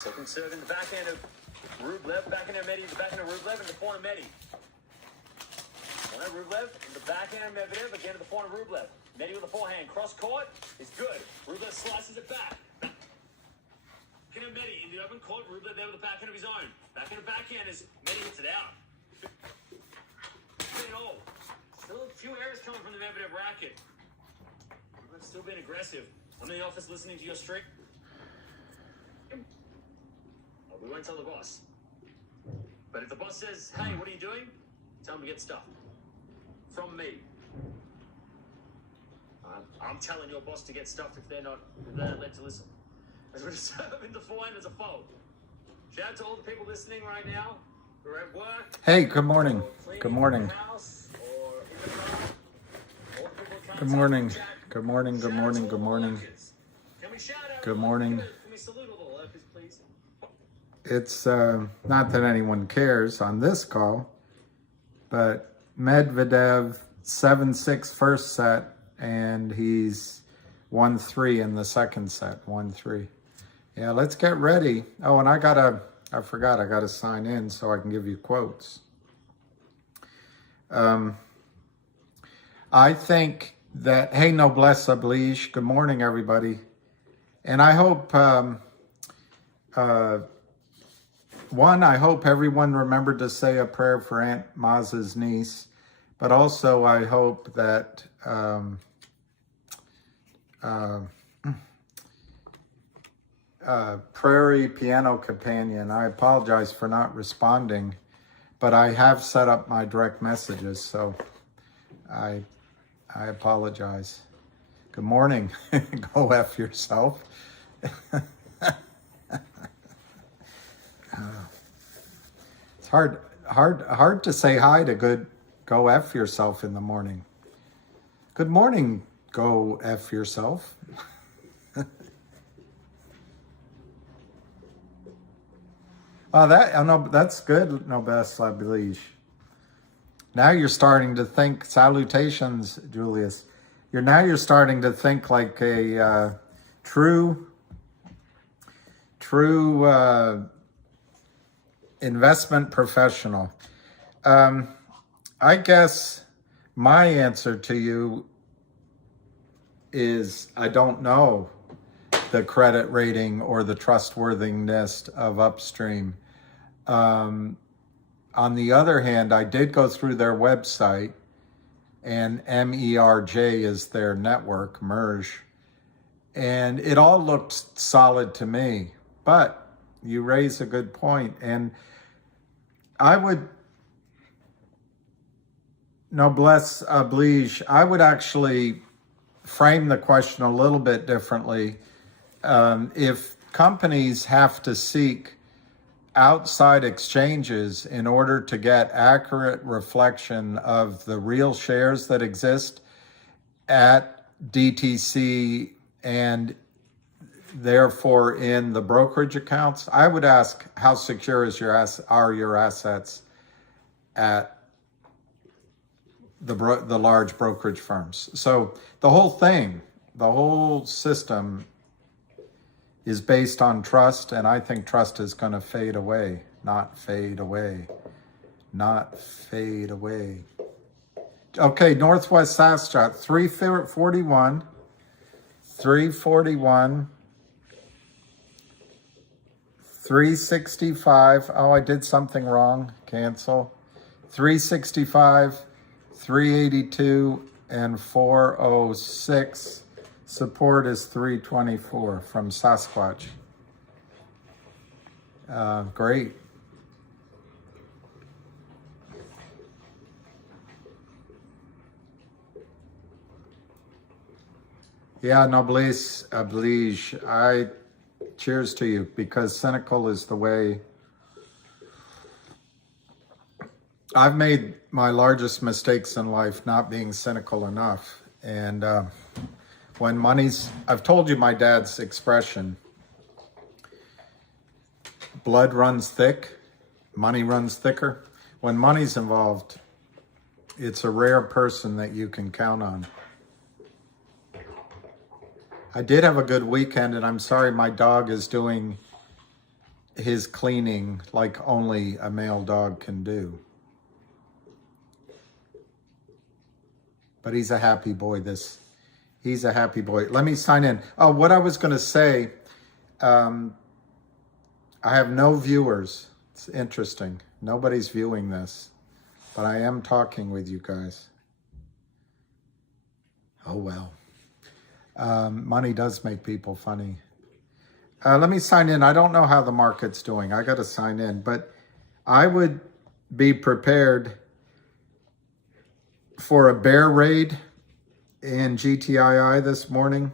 So conserve in the backhand of Rublev, backhand of Medvedev, the backhand of Rublev, and the forehand of Medvedev. One of Rublev, and the backhand of Medvedev, again to the forehand of Rublev. Medvedev with the forehand, cross court is good. Rublev slices it back. Backhand of Medvedev in the open court, Rublev there with the backhand of his own. Backhand as Medvedev hits it out. Still a few errors coming from the Medvedev racket. Rublev's still been aggressive. I'm in the office listening to your streak. We won't tell the boss. But if the boss says, hey, what are you doing? Tell him to get stuff. From me. I'm telling your boss to get stuffed if they're not led to listen. As we're serving the forehand as a foul. Shout out to all the people listening right now who are at work. Hey, good morning. Good morning. Good morning. Good morning. Good morning. Good morning. Good morning. It's not that anyone cares on this call, but Medvedev 7-6 first set, and he's 1-3 in the second set. 1-3. Yeah, let's get ready. Oh, and I forgot I gotta sign in so I can give you quotes. I think that, hey, noblesse oblige. Good morning, everybody. And I hope, I hope everyone remembered to say a prayer for Aunt Maz's niece, but also I hope that Prairie Piano Companion, I apologize for not responding, but I have set up my direct messages, so I apologize. Good morning. Go F yourself. It's hard to say hi to go F yourself in the morning. Good morning, go F yourself. That's good, noblesse oblige. Now you're starting to think, salutations, Julius. You're starting to think like a true investment professional. I guess my answer to you is I don't know the credit rating or the trustworthiness of Upstream. On the other hand, I did go through their website, and MERJ is their network, MERJ, and it all looks solid to me. But you raise a good point, and I would, noblesse oblige, I would actually frame the question a little bit differently. If companies have to seek outside exchanges in order to get accurate reflection of the real shares that exist at DTC and therefore in the brokerage accounts, I would ask, how secure are your assets at the large brokerage firms? So the whole system is based on trust, and I think trust is going to fade away, not fade away, not fade away. Okay, Northwest Saskatchewan, 341, 365. Oh, I did something wrong. Cancel. 365, 382, and 406. Support is 324 from Sasquatch. Great. Yeah, noblesse oblige. Cheers to you, because cynical is the way. I've made my largest mistakes in life not being cynical enough. And when I've told you my dad's expression, blood runs thick, money runs thicker. When money's involved, it's a rare person that you can count on. I did have a good weekend, and I'm sorry my dog is doing his cleaning like only a male dog can do. But he's a happy boy. He's a happy boy. Let me sign in. Oh, what I was going to say, I have no viewers. It's interesting. Nobody's viewing this, but I am talking with you guys. Oh, well. Money does make people funny. Let me sign in. I don't know how the market's doing. I got to sign in, but I would be prepared for a bear raid in GTII this morning.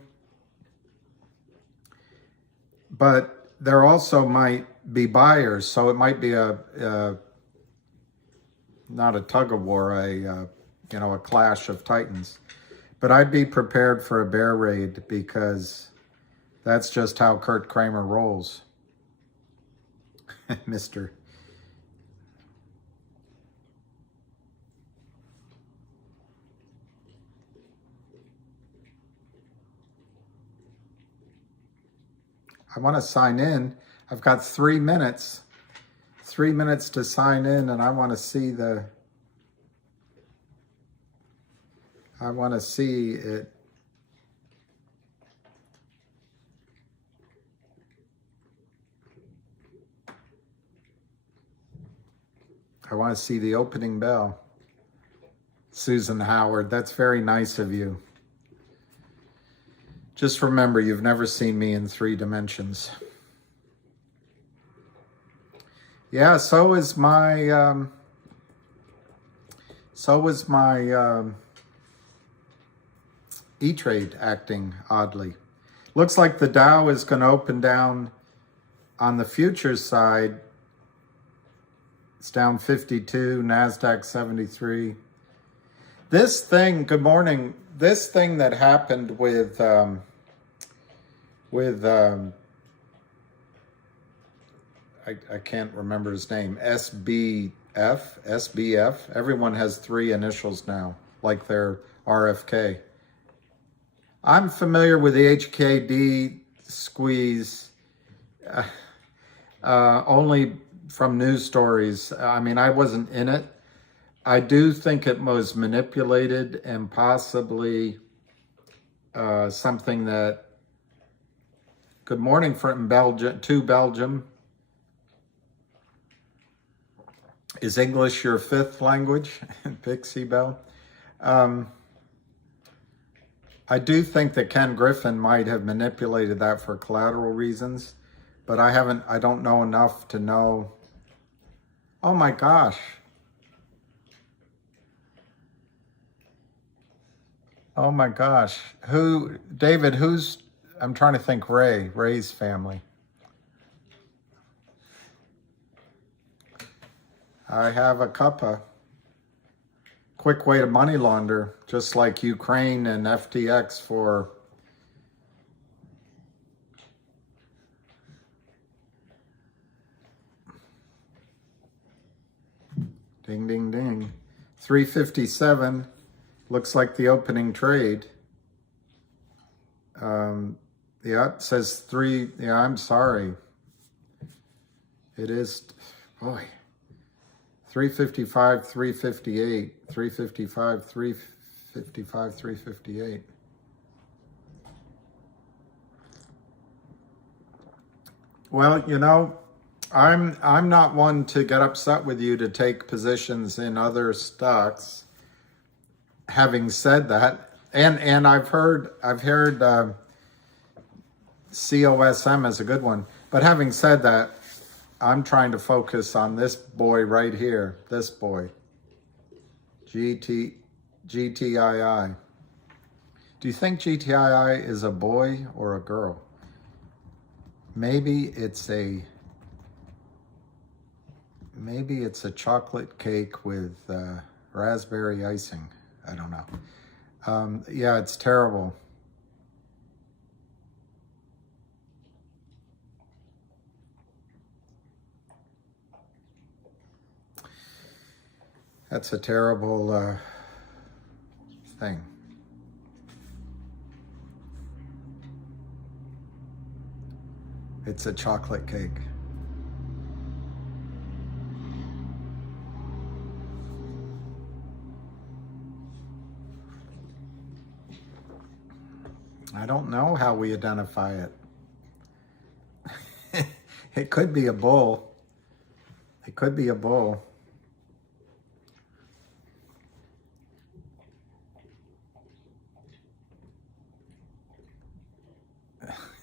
But there also might be buyers, so it might be not a tug of war, a clash of titans. But I'd be prepared for a bear raid because that's just how Kurt Kramer rolls. Mr. I want to sign in. I've got 3 minutes. 3 minutes to sign in, and I want to see it. I want to see the opening bell. Susan Howard, that's very nice of you. Just remember, you've never seen me in 3 dimensions. Yeah, so is my E-Trade acting oddly. Looks like the Dow is going to open down on the futures side. It's down 52, NASDAQ 73. This thing, good morning, this thing that happened with I can't remember his name, SBF. Everyone has 3 initials now, like their RFK. I'm familiar with the HKD squeeze only from news stories. I mean, I wasn't in it. I do think it was manipulated and possibly something that... Good morning from Belgium, to Belgium. Is English your 5th language? Pixie Bell. I do think that Ken Griffin might have manipulated that for collateral reasons, but I don't know enough to know. Oh my gosh. Oh my gosh. David, I'm trying to think Ray's family. I have a cuppa. Quick way to money launder, just like Ukraine and FTX for ding, ding, ding. 357 looks like the opening trade. Yeah, it says 3. Yeah, I'm sorry. It is, boy. 355, 358, 355, 355, 358. Well, you know, I'm not one to get upset with you to take positions in other stocks. Having said that, and I've heard COSM is a good one, but having said that, I'm trying to focus on this boy right here, this boy, GTII. Do you think GTII is a boy or a girl? Maybe it's a chocolate cake with raspberry icing. I don't know. Yeah, it's terrible. That's a terrible thing. It's a chocolate cake. I don't know how we identify it. It could be a bull. It could be a bull.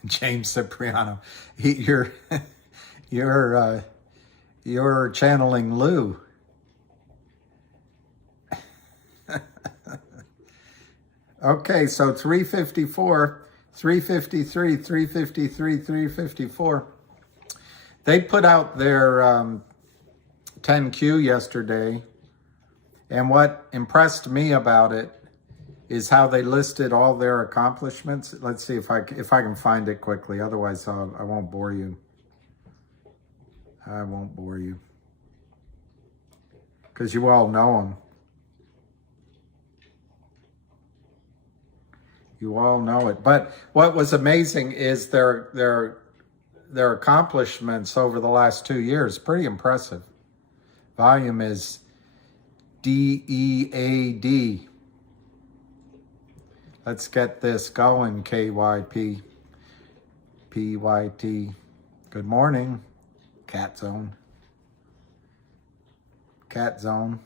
James Cipriano, you're you're channeling Lou. Okay, so 354, 353, 353, 354. They put out their 10Q yesterday, and what impressed me about it is how they listed all their accomplishments. Let's see if I can find it quickly. Otherwise, I won't bore you. I won't bore you because you all know them. You all know it. But what was amazing is their accomplishments over the last 2 years. Pretty impressive. Volume is DEAD. Let's get this going, KYP. PYT. Good morning, Cat Zone. Cat Zone.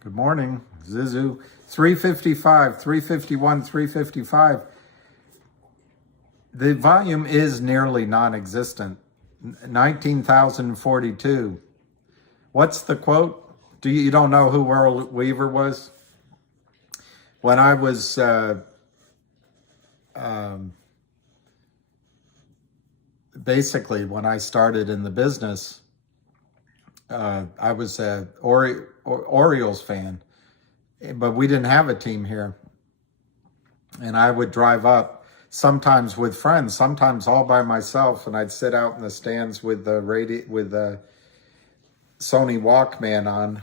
Good morning, Zizu. 355, 351, 355. The volume is nearly non-existent. 19,042. What's the quote? You don't know who Earl Weaver was? When I was basically when I started in the business, I was a Orioles fan, but we didn't have a team here. And I would drive up sometimes with friends, sometimes all by myself, and I'd sit out in the stands with the Sony Walkman on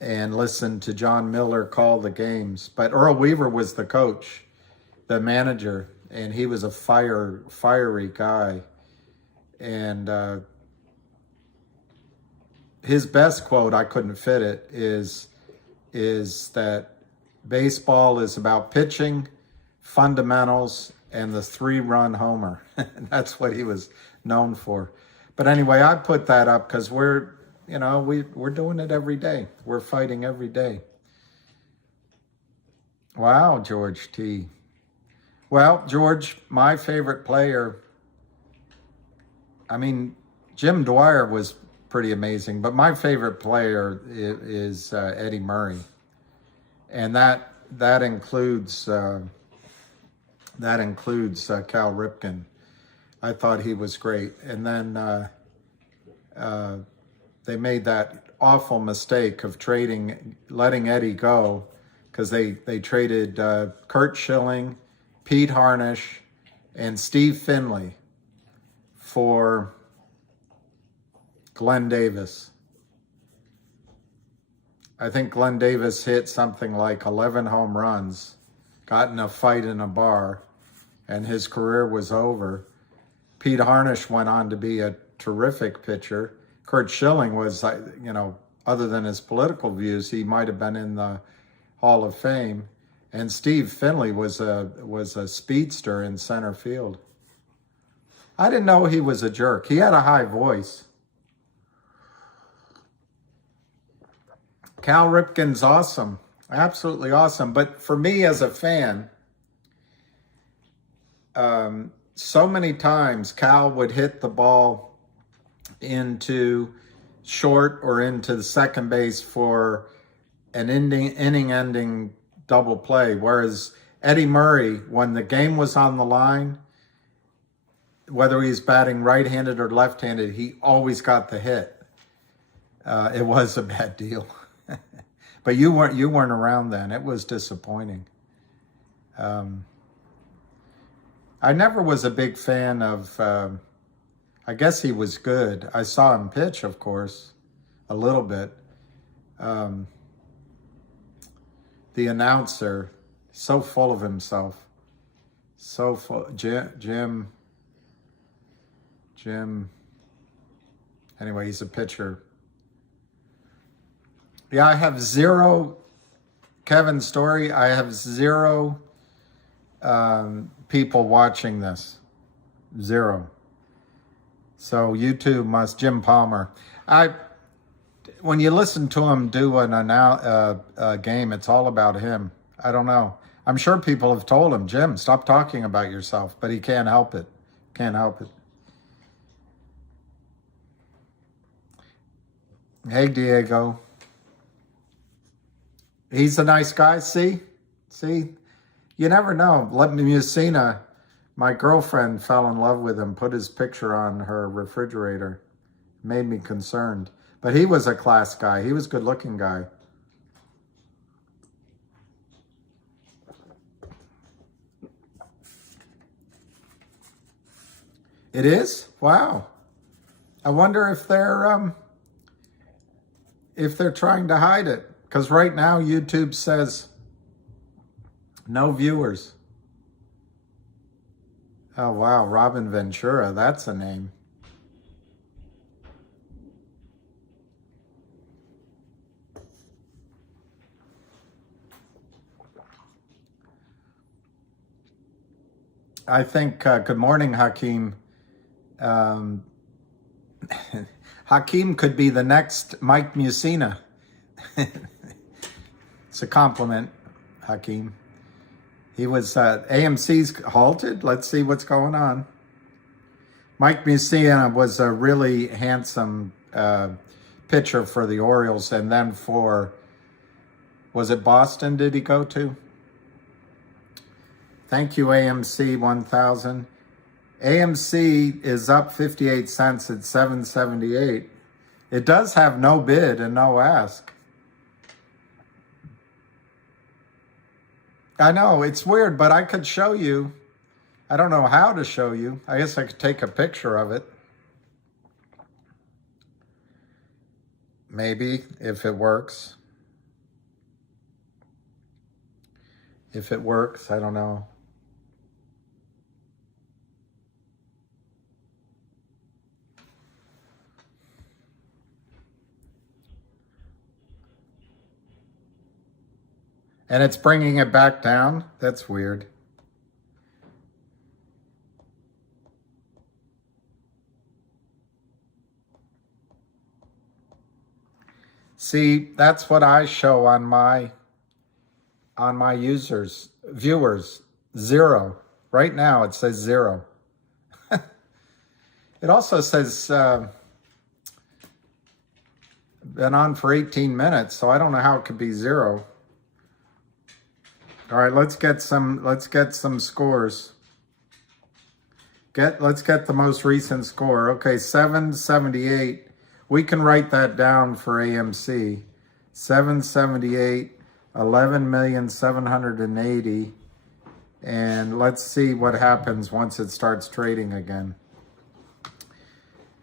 and listen to John Miller call the games. But Earl Weaver was the coach, the manager, and he was a fiery guy. And his best quote, I couldn't fit it, is that baseball is about pitching, fundamentals, and the 3-run homer. That's what he was known for. But anyway, I put that up because we're doing it every day. We're fighting every day. Wow, George T. Well, George, my favorite player, I mean, Jim Dwyer was pretty amazing, but my favorite player is Eddie Murray. And that includes Cal Ripken. I thought he was great. And then they made that awful mistake of letting Eddie go, because they traded Curt Schilling, Pete Harnisch, and Steve Finley for Glenn Davis. I think Glenn Davis hit something like 11 home runs, got in a fight in a bar, and his career was over. Pete Harnisch went on to be a terrific pitcher. Curt Schilling was, other than his political views, he might have been in the Hall of Fame. And Steve Finley was a speedster in center field. I didn't know he was a jerk. He had a high voice. Cal Ripken's awesome, absolutely awesome. But for me as a fan, so many times Cal would hit the ball into short or into the second base for an inning-ending double play, whereas Eddie Murray, when the game was on the line, whether he's batting right-handed or left-handed, he always got the hit. It was a bad deal. But you weren't around then. It was disappointing. I never was a big fan of, I guess he was good. I saw him pitch, of course, a little bit. The announcer, so full of himself. So full. Jim. Anyway, he's a pitcher. Yeah, I have zero, Kevin Story, I have zero people watching this. 0. So YouTube must, Jim Palmer. When you listen to him do a game, it's all about him. I don't know. I'm sure people have told him, Jim, stop talking about yourself, but he can't help it. Can't help it. Hey, Diego. He's a nice guy. See? You never know. Musina, my girlfriend, fell in love with him, put his picture on her refrigerator. Made me concerned. But he was a class guy. He was a good-looking guy. It is? Wow. I wonder if they're trying to hide it. Because right now YouTube says no viewers. Oh, wow. Robin Ventura. That's a name. I think, good morning, Hakeem. Hakeem could be the next Mike Musina. It's a compliment, Hakeem. He was, AMC's halted. Let's see what's going on. Mike Musina was a really handsome pitcher for the Orioles, and then for, was it Boston did he go to? Thank you, AMC 1000. AMC is up 58 cents at 778. It does have no bid and no ask. I know, it's weird, but I could show you. I don't know how to show you. I guess I could take a picture of it. Maybe, if it works. If it works, I don't know. And it's bringing it back down? That's weird. See, that's what I show on my viewers, 0. Right now it says 0. It also says been on for 18 minutes, so I don't know how it could be 0. All right, let's get some scores. Let's get the most recent score. Okay, 778. We can write that down for AMC. 778, 11,780,000. And let's see what happens once it starts trading again.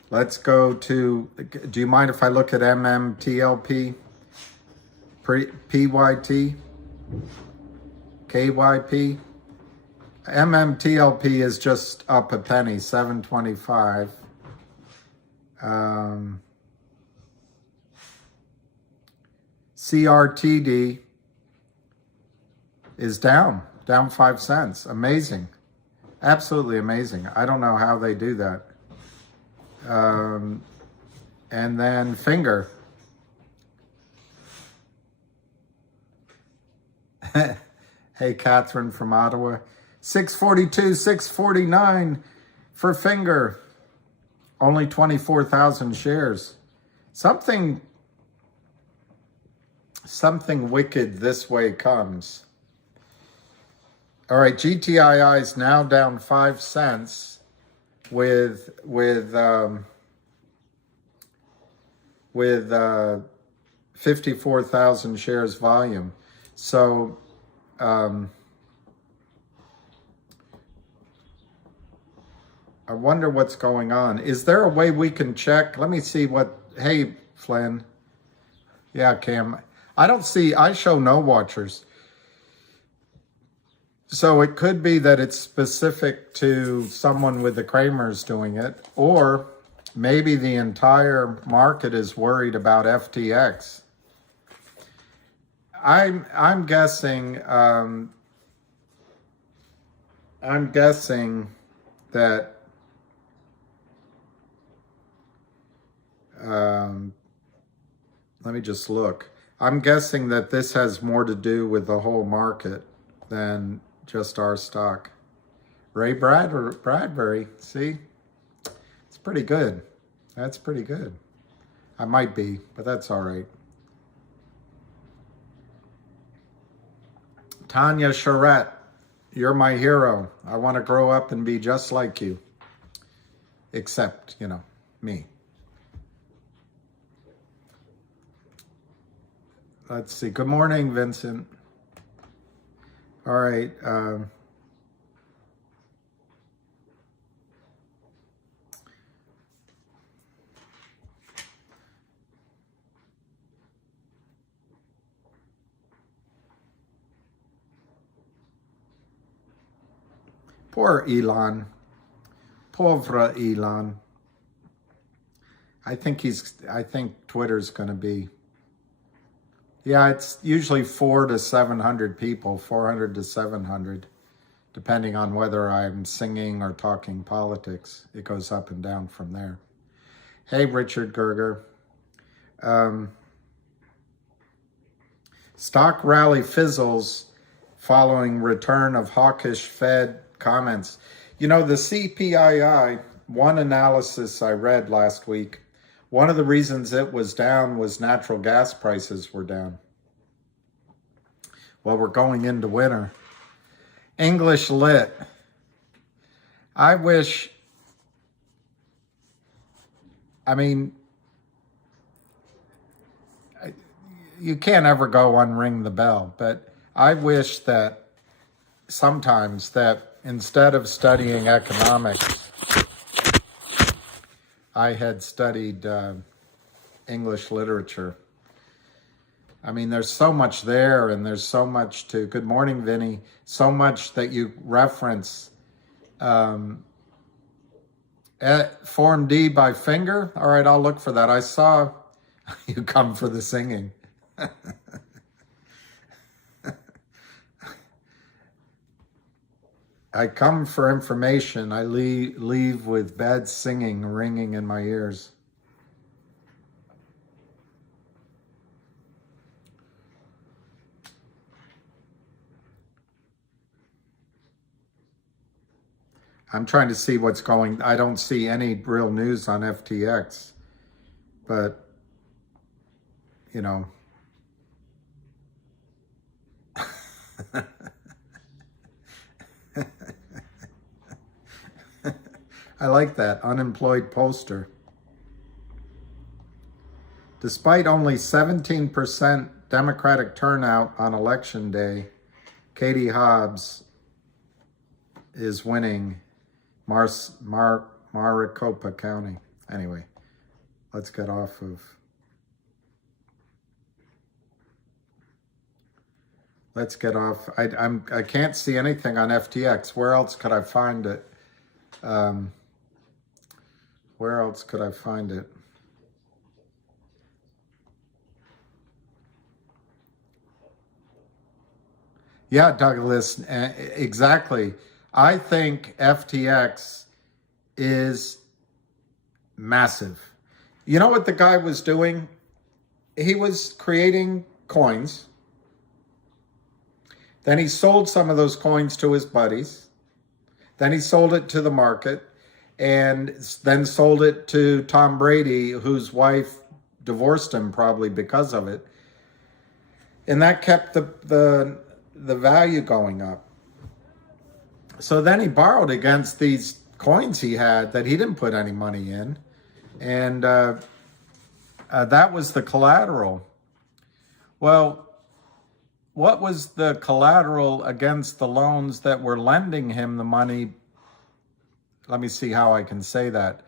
Let's go to, do you mind if I look at MMTLP? PYT? KYP. MMTLP is just up a penny, 725. CRTD is down 5 cents. Amazing. Absolutely amazing. I don't know how they do that. And then Finger. Hey, Catherine from Ottawa. 642, 649 for Finger. Only 24,000 shares. Something wicked this way comes. All right, GTII is now down 5 cents with 54,000 shares volume. So I wonder what's going on. Is there a way we can check? Let me see what, hey, Flynn. Yeah, Cam. I show no watchers. So it could be that it's specific to someone with the Kramers doing it, or maybe the entire market is worried about FTX. I'm guessing I'm guessing that let me just look. I'm guessing that this has more to do with the whole market than just our stock. Ray Bradbury, see? It's pretty good. That's pretty good. I might be, but that's all right. Tanya Charette, you're my hero. I want to grow up and be just like you. Except, you know, me. Let's see. Good morning, Vincent. All right. Poor Elon. Pauvre Elon. I think Twitter's going to be, yeah, it's usually 400 to 700 people, 400 to 700, depending on whether I'm singing or talking politics. It goes up and down from there. Hey, Richard Gerger. Stock rally fizzles following return of hawkish Fed comments. You know, the CPII, one analysis I read last week, one of the reasons it was down was natural gas prices were down. Well, we're going into winter. English Lit. I wish, I mean, you can't ever go unring the bell, but I wish that sometimes that instead of studying economics, I had studied English literature. I mean, there's so much there, and there's so much to, good morning, Vinny, so much that you reference. Form D by finger? All right, I'll look for that. I saw you come for the singing. I come for information. I leave with bad singing ringing in my ears. I'm trying to see what's going. I don't see any real news on FTX, but, you know. I like that unemployed poster. Despite only 17% Democratic turnout on election day, Katie Hobbs is winning Maricopa County. Anyway, let's get off of. Let's get off. I can't see anything on FTX. Where else could I find it? Where else could I find it? Yeah, Douglas, exactly. I think FTX is massive. You know what the guy was doing? He was creating coins. Then he sold some of those coins to his buddies. Then he sold it to the market, and then sold it to Tom Brady, whose wife divorced him probably because of it. And that kept the value going up. So then he borrowed against these coins he had that he didn't put any money in. And that was the collateral. Well, what was the collateral against the loans that were lending him the money? Let me see how I can say that.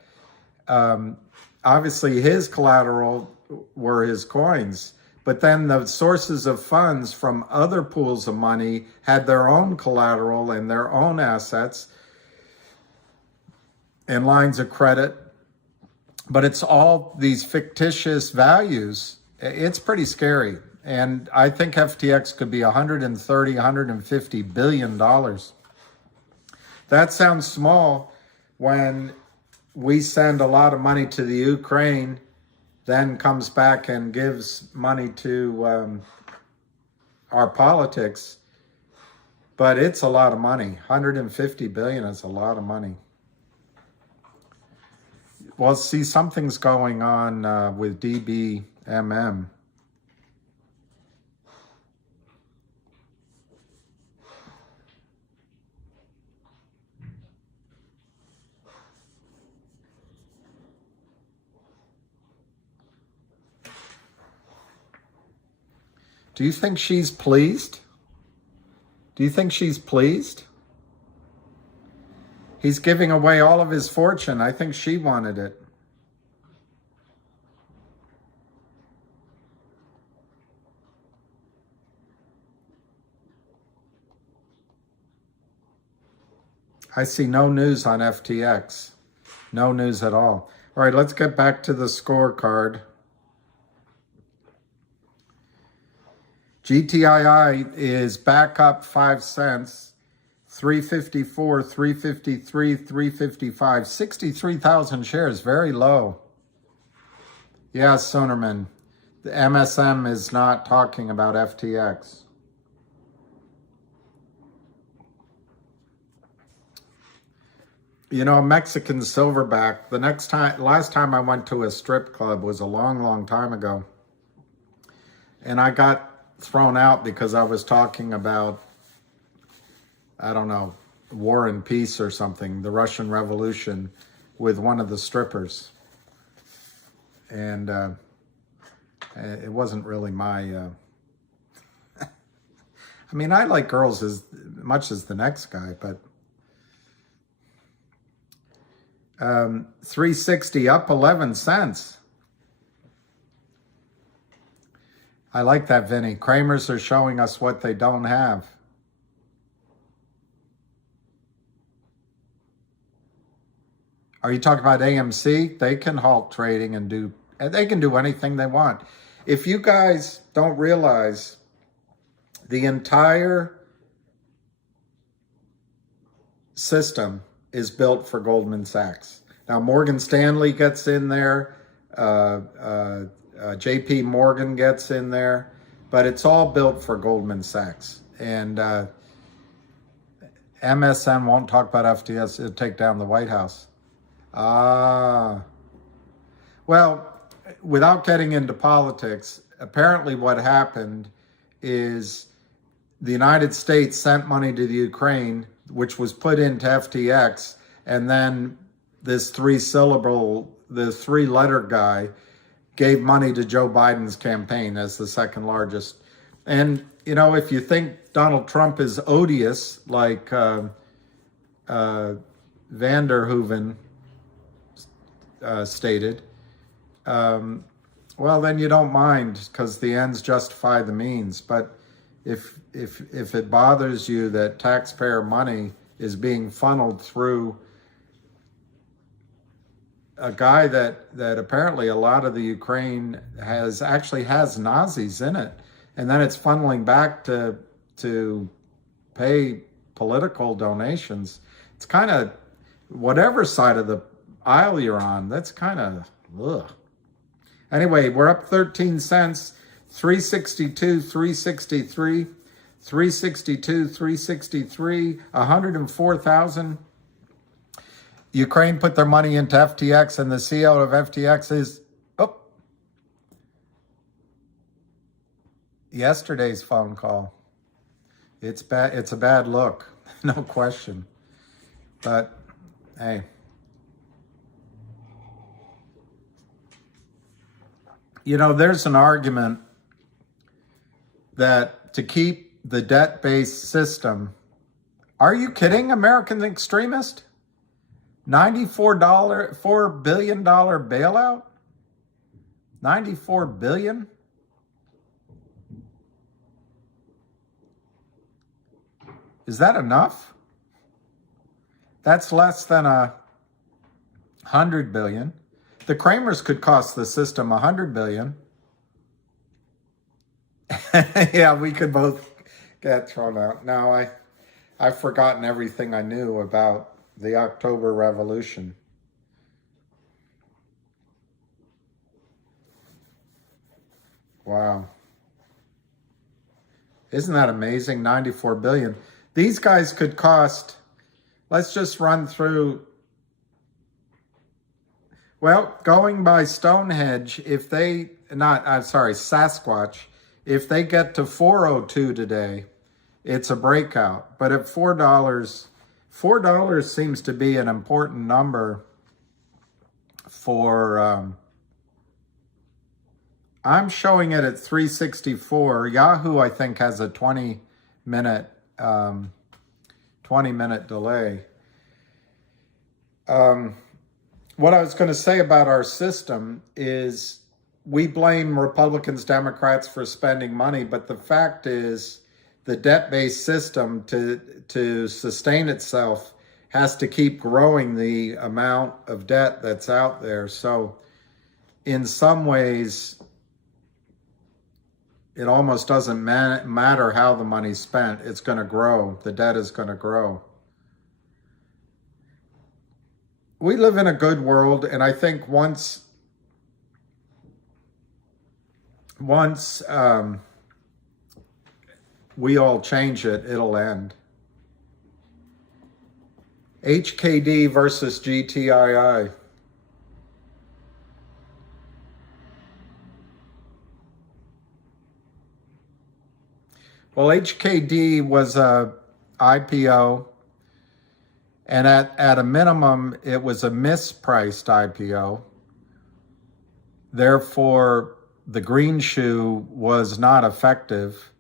Obviously, his collateral were his coins, but then the sources of funds from other pools of money had their own collateral and their own assets and lines of credit. But it's all these fictitious values. It's pretty scary. And I think FTX could be $130, $150 billion. That sounds small when we send a lot of money to the Ukraine, then comes back and gives money to our politics. But it's a lot of money. 150 billion is a lot of money. Well, see, something's going on with DBMM. Do you think she's pleased? Do you think she's pleased? He's giving away all of his fortune. I think she wanted it. I see no news on FTX. No news at all. All right, let's get back to the scorecard. GTII is back up 5 cents, 354, 353, 355, 63,000 shares, very low. Yeah, Sonerman, the MSM is not talking about FTX. You know, Mexican silverback, last time I went to a strip club was a long, long time ago. And I got thrown out because I was talking about, I don't know, War and Peace or something, the Russian Revolution, with one of the strippers. And it wasn't really my... I mean, I like girls as much as the next guy, but... 360 up 11 cents. I like that, Vinny. Kramers are showing us what they don't have. Are you talking about AMC? They can halt trading and they can do anything they want. If you guys don't realize, the entire system is built for Goldman Sachs. Now, Morgan Stanley gets in there. JP Morgan gets in there, but it's all built for Goldman Sachs. And MSN won't talk about FTS, it'll take down the White House. Well, without getting into politics, apparently what happened is the United States sent money to the Ukraine, which was put into FTX, and then this three-letter guy gave money to Joe Biden's campaign as the second largest. And, you know, if you think Donald Trump is odious, like Vanderhoeven stated, well, then you don't mind, because the ends justify the means. But if it bothers you that taxpayer money is being funneled through a guy that apparently a lot of the Ukraine has Nazis in it, and then it's funneling back to pay political donations, it's kind of, whatever side of the aisle you're on, that's kind of, ugh. Anyway, we're up 13 cents, 362, 363, 362, 363, 104,000. Ukraine put their money into FTX, and the CEO of FTX is, yesterday's phone call. It's bad. It's a bad look, no question. But hey, you know, there's an argument that to keep the debt-based system, are you kidding, American extremist? $4 billion bailout? $94 billion? Is that enough? That's less than $100 billion. The Kramers could cost the system $100 billion. Yeah, we could both get thrown out. No, I've forgotten everything I knew about the October Revolution. Wow. Isn't that amazing? 94 billion. These guys could cost, let's just run through. Well, going by Stonehenge, if they, Sasquatch, if they get to 402 today, it's a breakout. But at $4 seems to be an important number for, I'm showing it at 364. Yahoo, I think, has a 20-minute delay. What I was going to say about our system is we blame Republicans, Democrats for spending money, but the fact is the debt-based system to sustain itself has to keep growing the amount of debt that's out there. So in some ways, it almost doesn't matter how the money's spent. It's going to grow. The debt is going to grow. We live in a good world, and I think once we all change it, it'll end. HKD versus GTII. Well, HKD was a IPO, and at a minimum, it was a mispriced IPO. Therefore, the green shoe was not effective.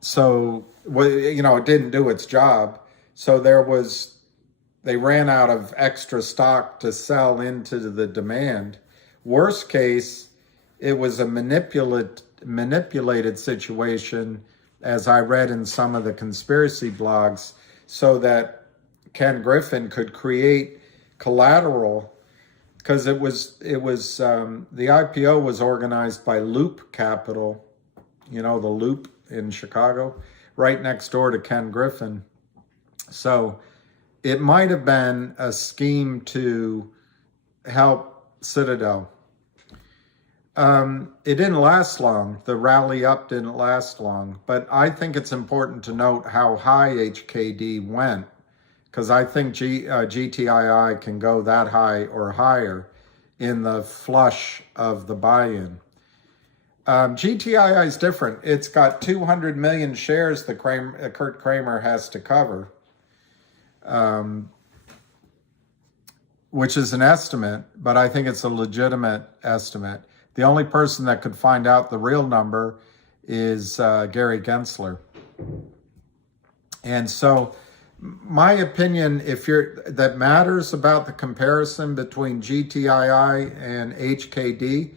So, it didn't do its job. So they ran out of extra stock to sell into the demand. Worst case, it was a manipulated situation, as I read in some of the conspiracy blogs, so that Ken Griffin could create collateral, because the IPO was organized by Loop Capital, the Loop in Chicago, right next door to Ken Griffin. So it might have been a scheme to help Citadel. It didn't last long. The rally up didn't last long, but I think it's important to note how high HKD went, because I think GTII can go that high or higher in the flush of the buy-in. GTII is different. It's got 200 million shares that Kurt Kramer has to cover, which is an estimate, but I think it's a legitimate estimate. The only person that could find out the real number is Gary Gensler. And so my opinion, that matters about the comparison between GTII and HKD,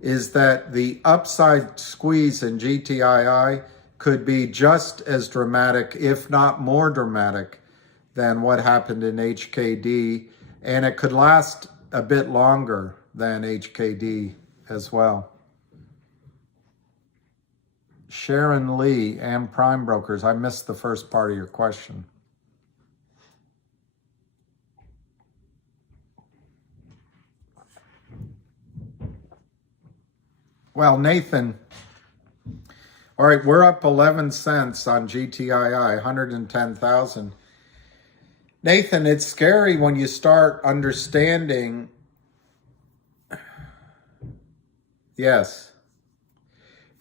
is that the upside squeeze in GTII could be just as dramatic, if not more dramatic, than what happened in HKD, and it could last a bit longer than HKD as well. Sharon Lee and Prime Brokers, I missed the first part of your question. Well, Nathan, all right, we're up 11 cents on GTII, 110,000. Nathan, it's scary when you start understanding. Yes.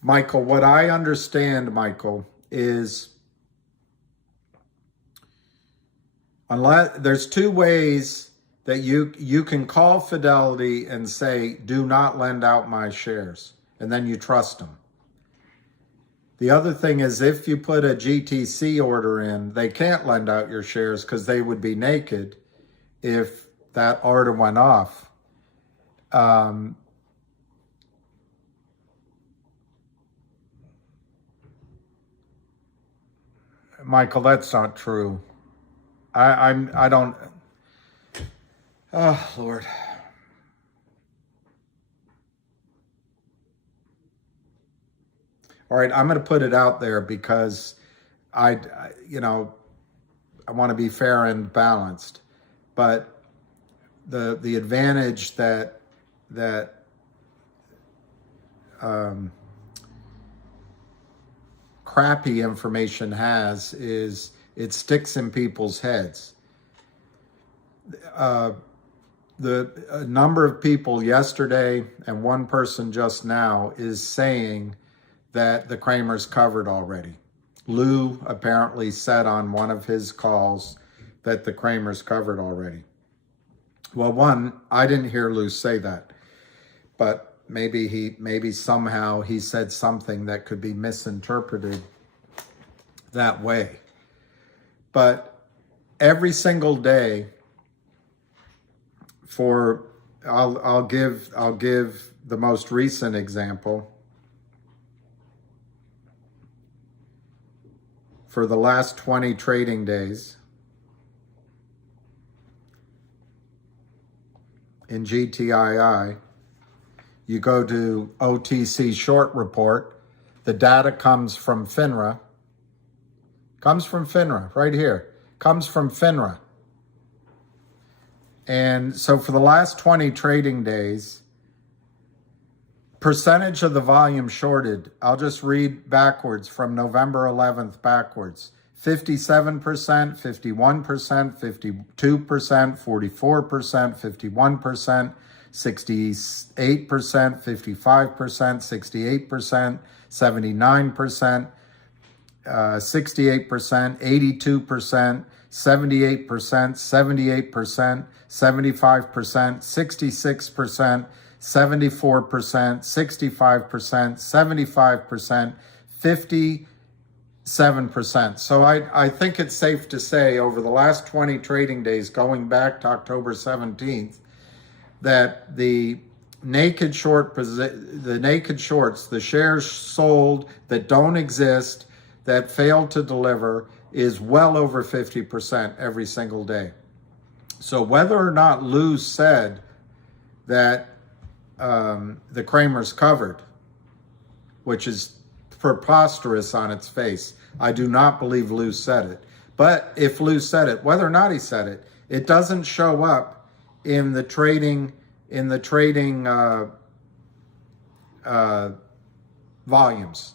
Michael, what I understand, Michael, is unless there's two ways that you can call Fidelity and say, do not lend out my shares, and then you trust them. The other thing is, if you put a GTC order in, they can't lend out your shares because they would be naked if that order went off. Michael, that's not true. I don't. Oh, Lord. All right, I'm going to put it out there because I I want to be fair and balanced, but the advantage that crappy information has is it sticks in people's heads. A number of people yesterday and one person just now is saying that the Kramer's covered already. Lou apparently said on one of his calls that the Kramer's covered already. Well, one, I didn't hear Lou say that, but maybe somehow he said something that could be misinterpreted that way. But every single day I'll give the most recent example. For the last 20 trading days in GTII, you go to OTC short report. The data comes from FINRA. Comes from FINRA, right here. Comes from FINRA. And so for the last 20 trading days, percentage of the volume shorted, I'll just read backwards from November 11th backwards. 57%, 51%, 52%, 44%, 51%, 68%, 55%, 68%, 79%, 68%, 82%, 78%, 78%, 75%, 66%, 74%, 65%, 75%, 57%. So I think it's safe to say over the last 20 trading days, going back to October 17th, that the naked shorts, the shares sold that don't exist, that failed to deliver, is well over 50% every single day. So whether or not Lou said that the Kramer's covered, which is preposterous on its face, I do not believe Lou said it. But if Lou said it, whether or not he said it, it doesn't show up in the trading volumes.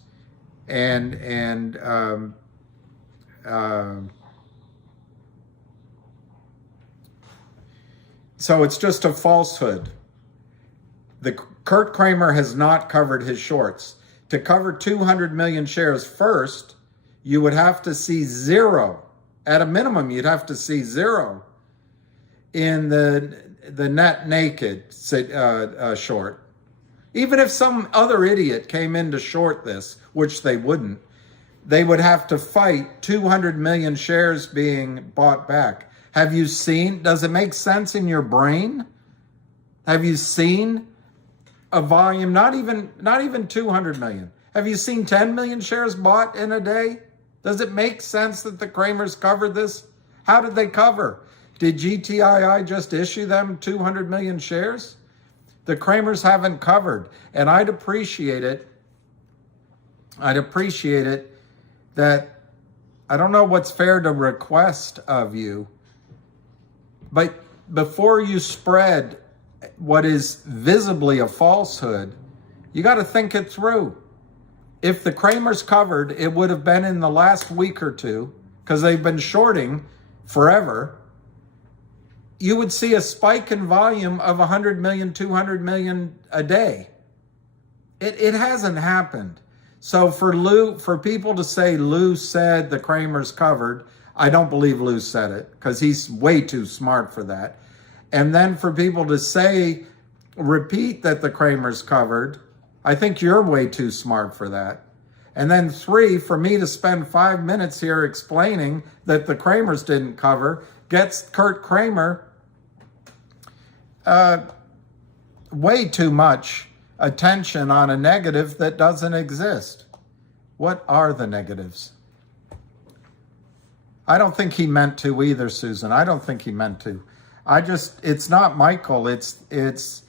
So it's just a falsehood. Kurt Kramer has not covered his shorts. To cover 200 million shares first, you would have to see zero. At a minimum, you'd have to see zero in the net naked short. Even if some other idiot came in to short this, which they wouldn't, they would have to fight 200 million shares being bought back. Have you seen, does it make sense in your brain? Have you seen a volume, not even 200 million? Have you seen 10 million shares bought in a day? Does it make sense that the Kramers covered this? How did they cover? Did GTII just issue them 200 million shares? The Kramers haven't covered, and I'd appreciate it that, I don't know what's fair to request of you, but before you spread what is visibly a falsehood, you got to think it through. If the Kramers covered, it would have been in the last week or two, because they've been shorting forever. You would see a spike in volume of 100 million, 200 million a day. It hasn't happened. So for people to say Lou said the Kramers covered, I don't believe Lou said it, because he's way too smart for that. And then for people to repeat that the Kramers covered, I think you're way too smart for that. And then 3, for me to spend 5 minutes here explaining that the Kramers didn't cover, gets Kurt Kramer way too much attention on a negative that doesn't exist. What are the negatives? I don't think he meant to either, Susan. I don't think he meant to. It's not Michael. It's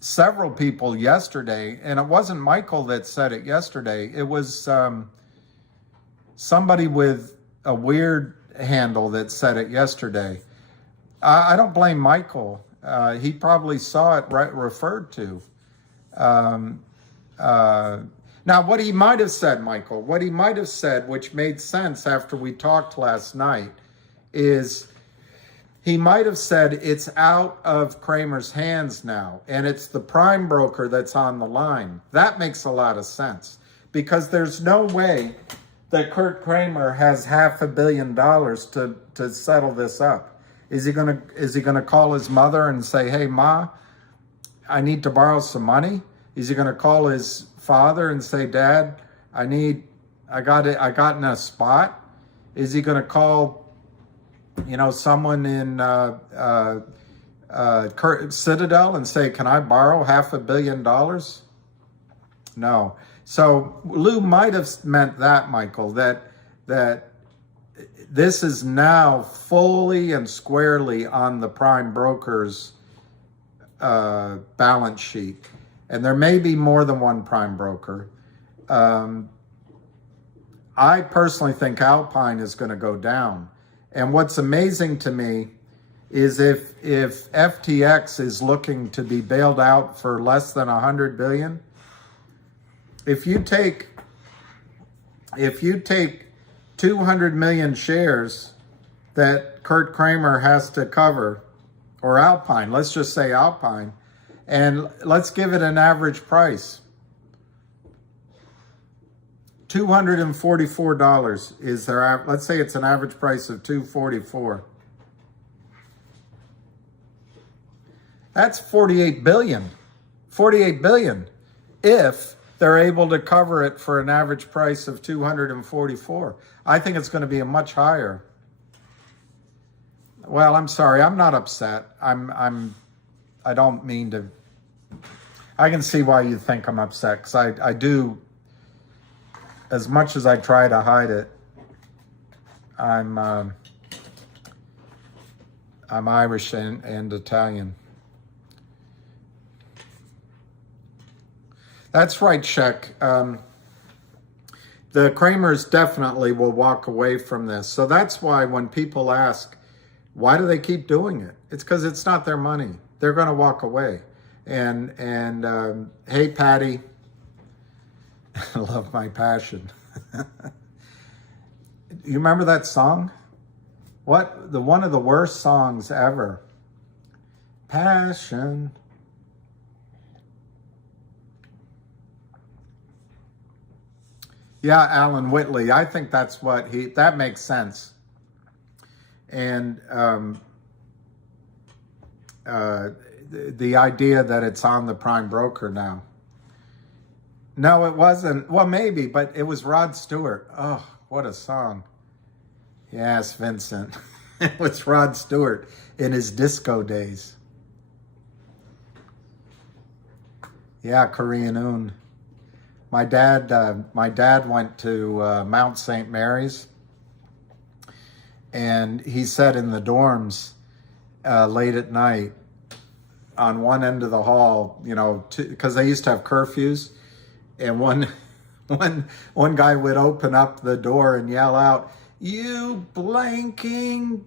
several people yesterday, and it wasn't Michael that said it yesterday. It was somebody with a weird handle that said it yesterday. I don't blame Michael. He probably saw it referred to. Now, what he might have said, Michael, what he might have said, which made sense after we talked last night, is he might have said it's out of Cramer's hands now, and it's the prime broker that's on the line. That makes a lot of sense, because there's no way that Kurt Kramer has $500 million to settle this up. Is he gonna call his mother and say, "Hey, Ma, I need to borrow some money"? Is he gonna call his father and say, "Dad, I got in a spot"? Is he gonna call, someone in Citadel and say, "Can I borrow $500 million"? No. So Lou might have meant that, Michael, that this is now fully and squarely on the prime broker's balance sheet. And there may be more than one prime broker. I personally think Alpine is going to go down. And what's amazing to me is if FTX is looking to be bailed out for less than $100 billion, if you take 200 million shares that Kurt Kramer has to cover, or Alpine, let's just say Alpine, and let's give it an average price. $244 is their, let's say it's an average price of $244. That's 48 billion. 48 billion if they're able to cover it for an average price of 244. I think it's going to be a much higher. Well, I'm sorry, I'm not upset. I don't mean to. I can see why you think I'm upset, because I do, as much as I try to hide it, I'm Irish and Italian. That's right, Sheck. The Kramers definitely will walk away from this. So that's why when people ask, why do they keep doing it? It's because it's not their money. They're going to walk away. And hey, Patty, I love my passion. You remember that song? One of the worst songs ever. Passion. Yeah, Alan Whitley. I think that's that makes sense. And the idea that it's on the prime broker now. No, it wasn't. Well, maybe, but it was Rod Stewart. Oh, what a song. Yes, Vincent. It was Rod Stewart in his disco days. Yeah, Korean Un. My dad went to Mount St. Mary's, and he said in the dorms late at night, on one end of the hall, because they used to have curfews, and one guy would open up the door and yell out, "You blanking,"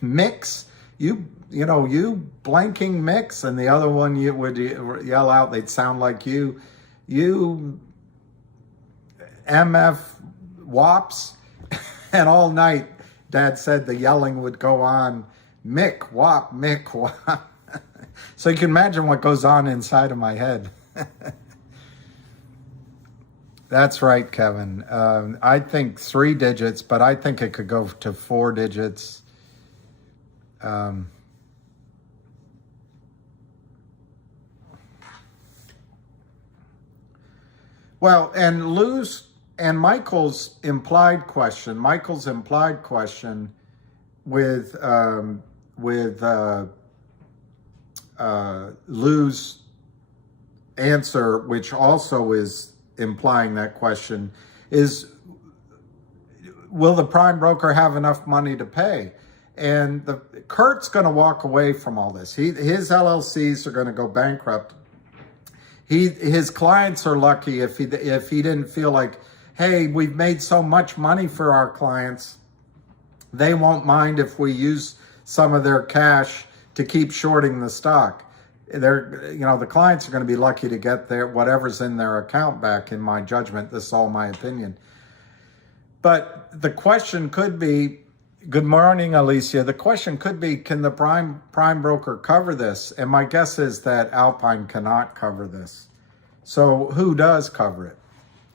mix, you blanking mix, and the other one you would yell out, they'd sound like you MF wops, and all night Dad said the yelling would go on, Mick wop, Mick wop. So you can imagine what goes on inside of my head. That's right, Kevin. I think 3 digits, but I think it could go to 4 digits. Well, and Lou's and Michael's implied question with Lou's answer, which also is implying that question, is, will the prime broker have enough money to pay? And Kurt's going to walk away from all this. His LLCs are going to go bankrupt. his clients are lucky if he didn't feel like, hey, we've made so much money for our clients, they won't mind if we use some of their cash to keep shorting the stock. The clients are going to be lucky to get their whatever's in their account back, in my judgment. This is all my opinion. But the question could be, good morning, Alicia. The question could be, can the prime broker cover this? And my guess is that Alpine cannot cover this. So who does cover it?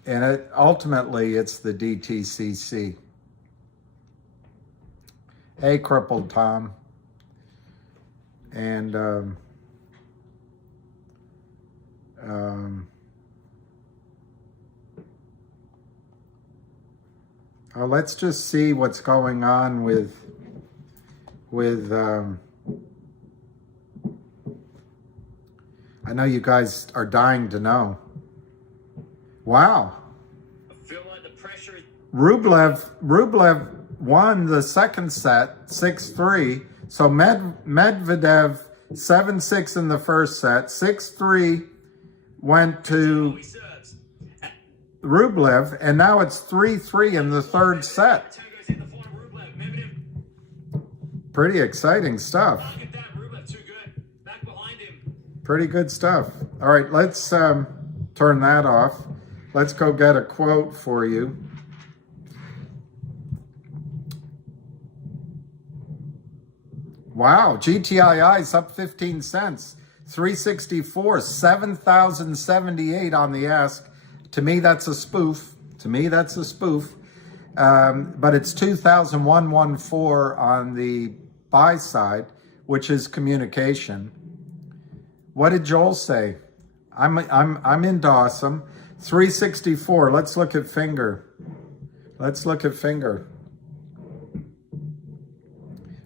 And ultimately, it's the DTCC. Hey, Crippled Tom. And let's just see what's going on with I know you guys are dying to know. Wow. I feel like the pressure is... Rublev won the second set 6-3. So Medvedev 7-6 in the first set, 6-3 went to Rublev, and now it's 3-3 in the third set. Pretty exciting stuff. Pretty good stuff. All right, let's turn that off. Let's go get a quote for you. Wow, GTII is up 15 cents, 364, 7,078 on the ask. To me, that's a spoof. But it's 2,114 on the buy side, which is communication. What did Joel say? I'm in Dawson. 364. Let's look at finger.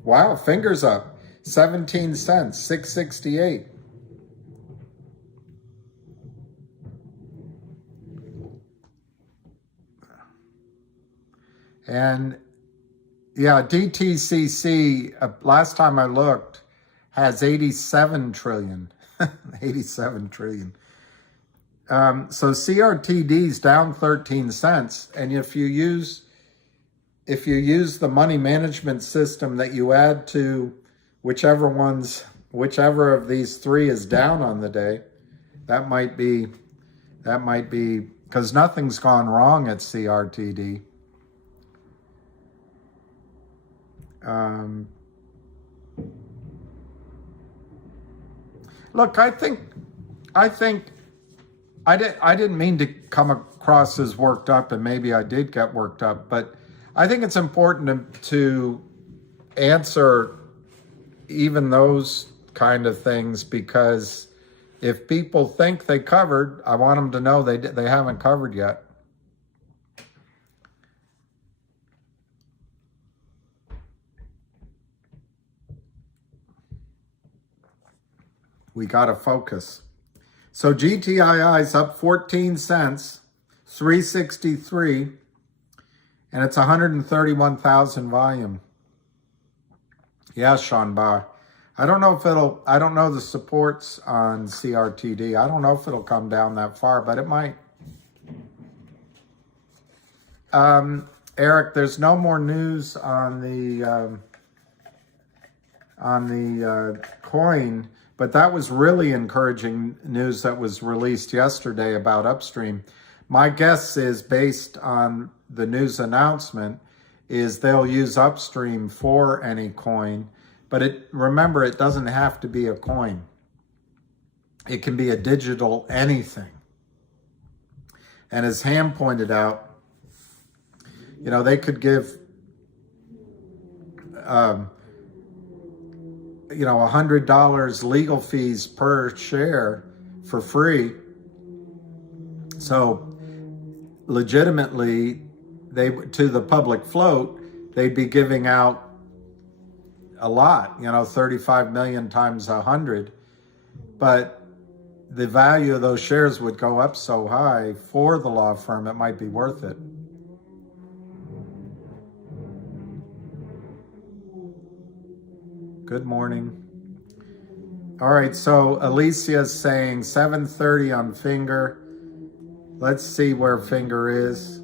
Wow, fingers up 17 cents, 668. And yeah, DTCC, last time I looked, has 87 trillion. 87 trillion. So CRTD's down 13 cents. And if you use the money management system that you add to whichever of these three is down on the day, that might be, because nothing's gone wrong at CRTD. Look, I didn't mean to come across as worked up, and maybe I did get worked up, but I think it's important to answer even those kind of things, because if people think they covered, I want them to know they haven't covered yet. We got to focus. So GTII is up 14 cents, 363, and it's 131,000 volume. Yeah, Sean Ba. I don't know the supports on CRTD. I don't know if it'll come down that far, but it might. Eric, there's no more news on the coin. But that was really encouraging news that was released yesterday about Upstream. My guess is, based on the news announcement, is they'll use Upstream for any coin. But remember, it doesn't have to be a coin. It can be a digital anything. And as Ham pointed out, they could give $100 legal fees per share for free. So legitimately, to the public float, they'd be giving out a lot, 35 million times 100. But the value of those shares would go up so high for the law firm, it might be worth it. Good morning. All right, so Alicia's saying 7:30 on finger. Let's see where finger is.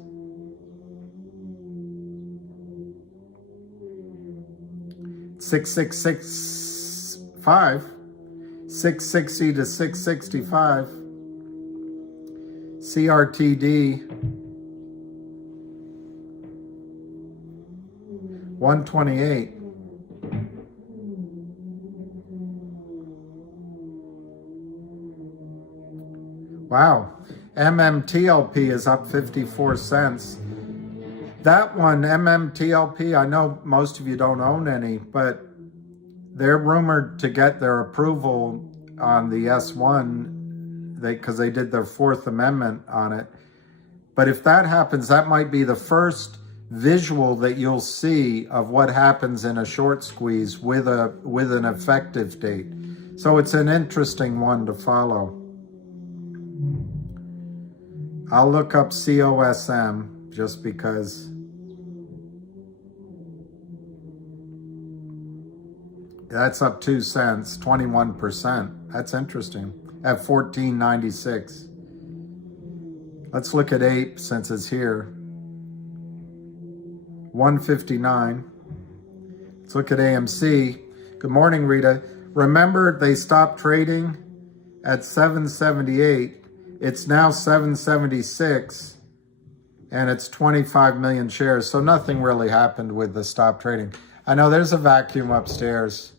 $6,665, 660 to 665. CRTD 128. Wow. MMTLP is up 54 cents. That one, MMTLP, I know most of you don't own any, but they're rumored to get their approval on the S1 because they did their Fourth Amendment on it. But if that happens, that might be the first visual that you'll see of what happens in a short squeeze with an effective date. So it's an interesting one to follow. I'll look up COSM just because. That's up 2 cents, 21%. That's interesting. At 14.96. Let's look at APE since it's here. 159. Let's look at AMC. Good morning, Rita. Remember, they stopped trading at 778. It's now 776, and it's 25 million shares. So nothing really happened with the stop trading. I know there's a vacuum upstairs.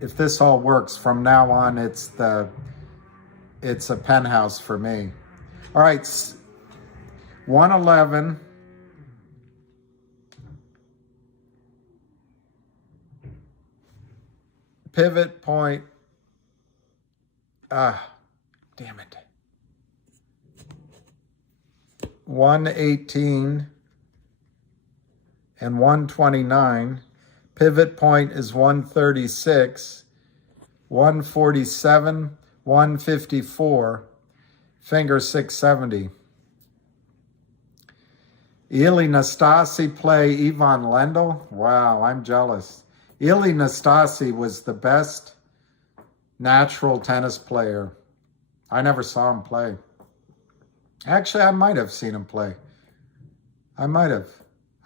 If this all works from now on, it's a penthouse for me. All right, 111. Pivot point. Damn it. 118 and 129. Pivot point is 136, 147, 154, finger 670. Ili Nastasi play Ivan Lendl? Wow, I'm jealous. Ili Nastasi was the best natural tennis player. I never saw him play. Actually, I might have seen him play. I might have.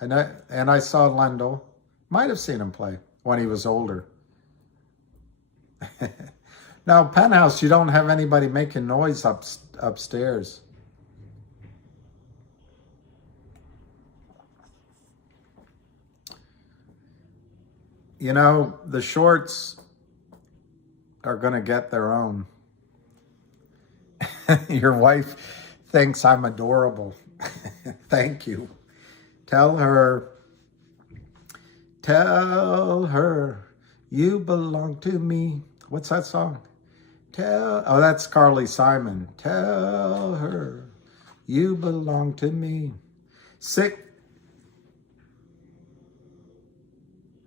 And I saw Lendl. Might have seen him play when he was older. Now, penthouse, you don't have anybody making noise upstairs. You know, the shorts are going to get their own. Your wife thinks I'm adorable. Thank you. Tell her you belong to me. What's that song? Oh, that's Carly Simon. Tell her you belong to me.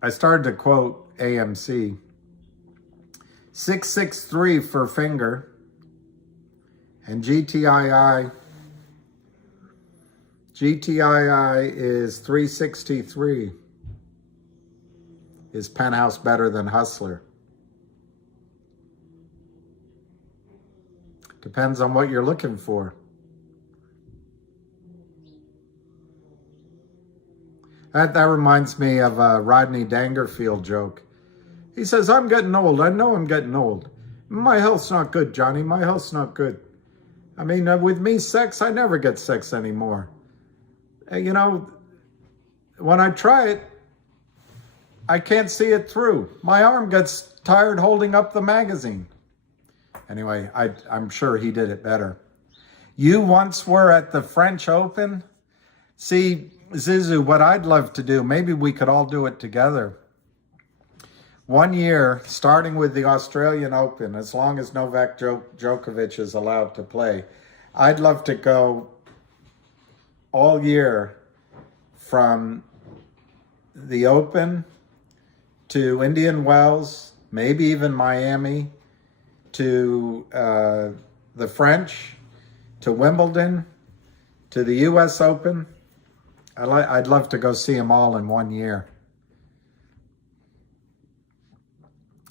I started to quote AMC. 663 for finger. And GTII is 363. Is penthouse better than hustler? Depends on what you're looking for. That reminds me of a Rodney Dangerfield joke. He says, I'm getting old. I know I'm getting old. My health's not good, Johnny. My health's not good. I mean, with me, sex, I never get sex anymore. You know, when I try it, I can't see it through. My arm gets tired holding up the magazine. Anyway, I'm sure he did it better. You once were at the French Open. See, Zizou, what I'd love to do, maybe we could all do it together. 1 year, starting with the Australian Open, as long as Novak Djokovic is allowed to play, I'd love to go all year from the Open to Indian Wells, maybe even Miami, to the French, to Wimbledon, to the US Open, I'd love to go see them all in 1 year.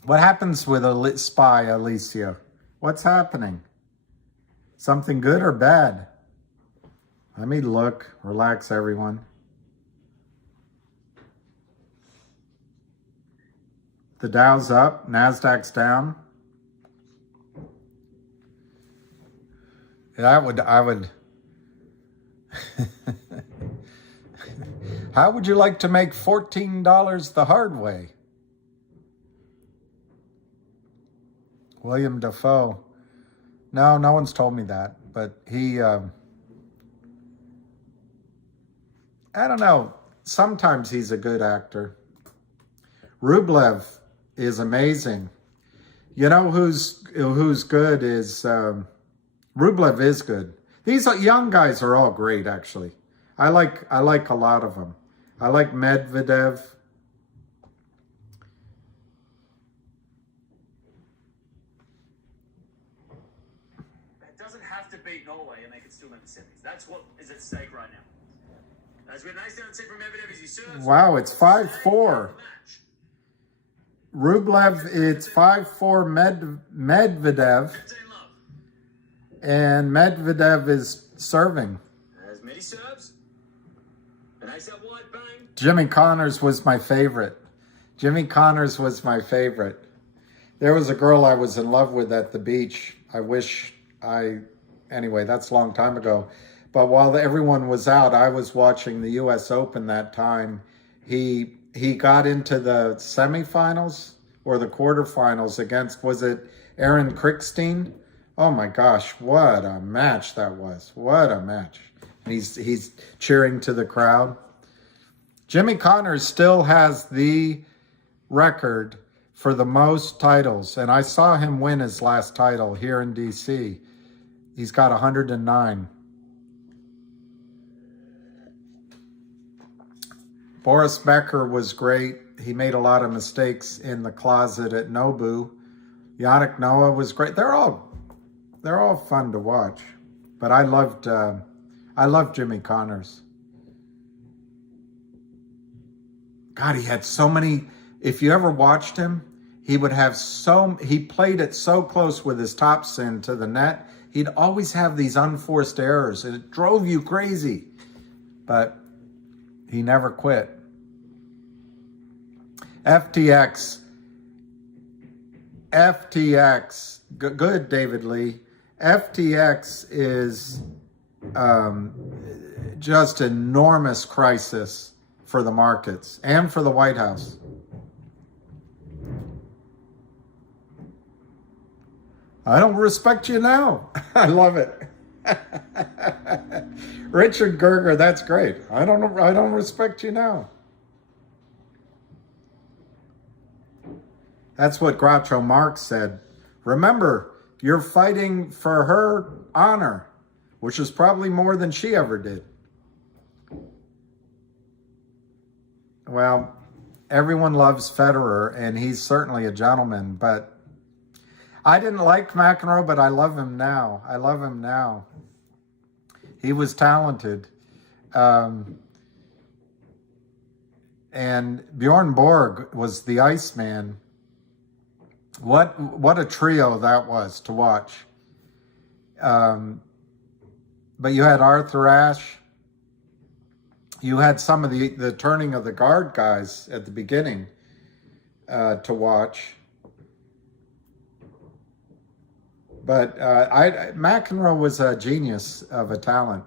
What happens with a spy, Alicia? What's happening? Something good or bad? Let me look. Relax, everyone. The Dow's up. NASDAQ's down. I would. How would you like to make $14 the hard way? William Dafoe. No one's told me that, but he, I don't know. Sometimes he's a good actor. Rublev is amazing. You know who's good is, Rublev is good. These young guys are all great, actually. I like a lot of them. I like Medvedev. It doesn't have to beat Norway and they can still make the semis. That's what is at stake right now. As we nice down see from Medvedev as he serves. Wow, it's 5-4. Rublev, it's 5-4 Medvedev. And Medvedev is serving. As Medi serves. A nice out wide bang. Jimmy Connors was my favorite. Jimmy Connors was my favorite. There was a girl I was in love with at the beach. Anyway, that's a long time ago. But while everyone was out, I was watching the U.S. Open that time. He got into the semifinals or the quarterfinals against, was it Aaron Krickstein? Oh my gosh, what a match that was. What a match. And he's cheering to the crowd. Jimmy Connors still has the record for the most titles. And I saw him win his last title here in D.C. He's got 109. Boris Becker was great. He made a lot of mistakes in the closet at Nobu. Yannick Noah was great. They're all fun to watch. But I loved Jimmy Connors. God, he had so many. If you ever watched him, he played it so close with his topspin to the net. He'd always have these unforced errors, and it drove you crazy. But he never quit. FTX, good, David Lee. FTX is just enormous crisis for the markets and for the White House. I don't respect you now. I love it. Richard Gerger, that's great. I don't respect you now. That's what Groucho Marx said. Remember, you're fighting for her honor, which is probably more than she ever did. Well, everyone loves Federer, and he's certainly a gentleman, but I didn't like McEnroe, but I love him now. I love him now. He was talented. And Bjorn Borg was the Iceman. What a trio that was to watch. But you had Arthur Ashe. You had some of the turning of the guard guys at the beginning to watch. But McEnroe was a genius of a talent.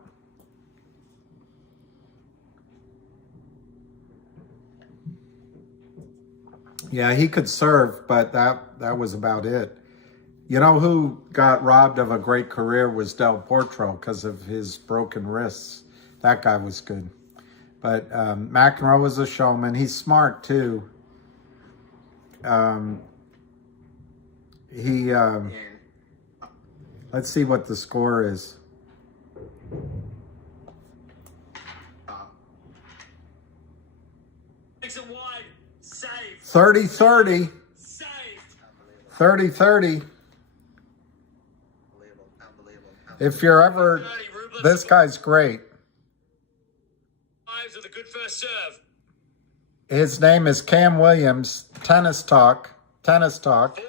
Yeah, he could serve, but that was about it. You know who got robbed of a great career was Del Potro because of his broken wrists. That guy was good. But McEnroe was a showman. He's smart, too. Let's see what the score is. Makes it wide. Saved. 30-30. Saved. 30-30. If you're ever... This guy's great. goes with a good first serve. His name is Cam Williams, Tennis Talk. 40-30.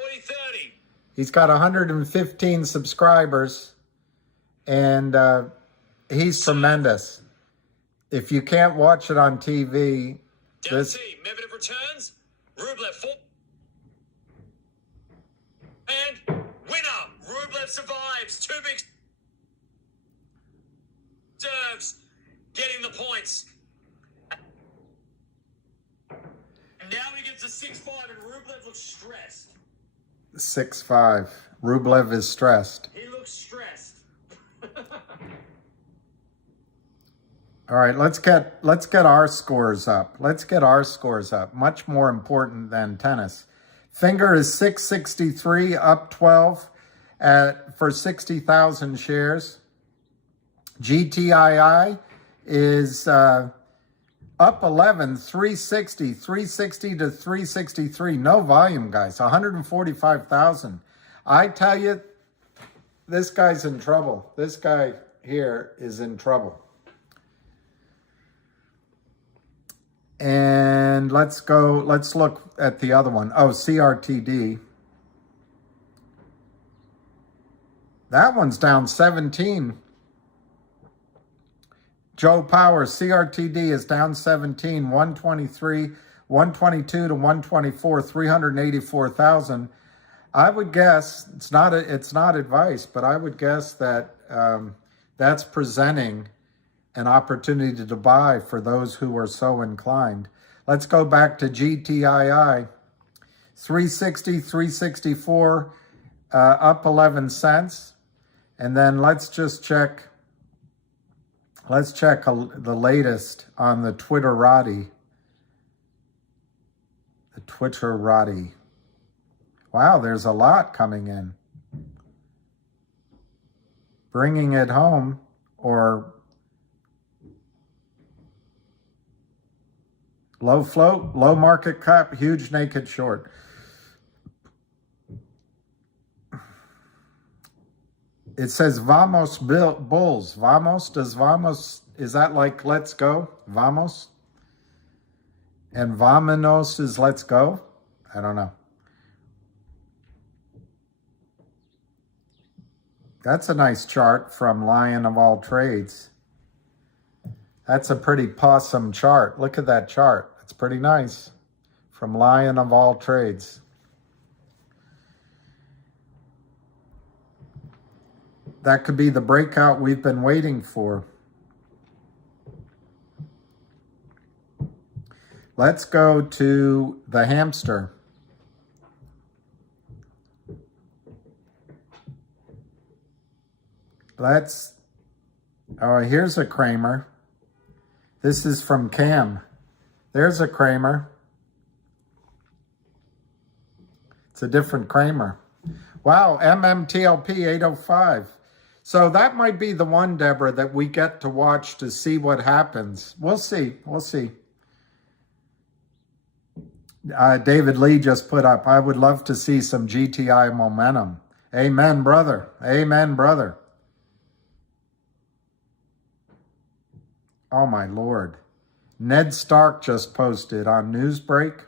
He's got 115 subscribers, and he's tremendous. If you can't watch it on TV, this... Medvedev returns. Rublev 4. And winner. Rublev survives. 2 big serves. Getting the points. And now he gets a 6-5 and Rublev looks stressed. 6-5. Rublev is stressed. He looks stressed. All right, let's get our scores up. Let's get our scores up. Much more important than tennis. Finger is 663, up 12 for 60,000 shares. GTII is up 11, 360 to 363. No volume, guys. 145,000. I tell you, this guy's in trouble. This guy here is in trouble. And let's look at the other one. Oh, CRTD. That one's down 17. Joe Powers, CRTD is down 17, 123, 122 to 124, 384,000. I would guess, it's not advice, but I would guess that that's presenting an opportunity to buy for those who are so inclined. Let's go back to GTII. 360, 364, up 11 cents. And then let's just check. Let's check the latest on the Twitterati. The Twitterati. Wow, there's a lot coming in. Bringing it home, or low float, low market cap, huge naked short. It says Vamos Bulls. Vamos, is that like let's go? Vamos? And Vamonos is let's go? I don't know. That's a nice chart from Lion of All Trades. That's a pretty possum chart. Look at that chart. It's pretty nice. From Lion of All Trades. That could be the breakout we've been waiting for. Let's go to the hamster. Oh, here's a Kramer. This is from Cam. There's a Kramer. It's a different Kramer. Wow, MMTLP 805. So that might be the one, Deborah, that we get to watch to see what happens. We'll see. We'll see. David Lee just put up, I would love to see some GTI momentum. Amen, brother. Amen, brother. Oh, my Lord. Ned Stark just posted on Newsbreak.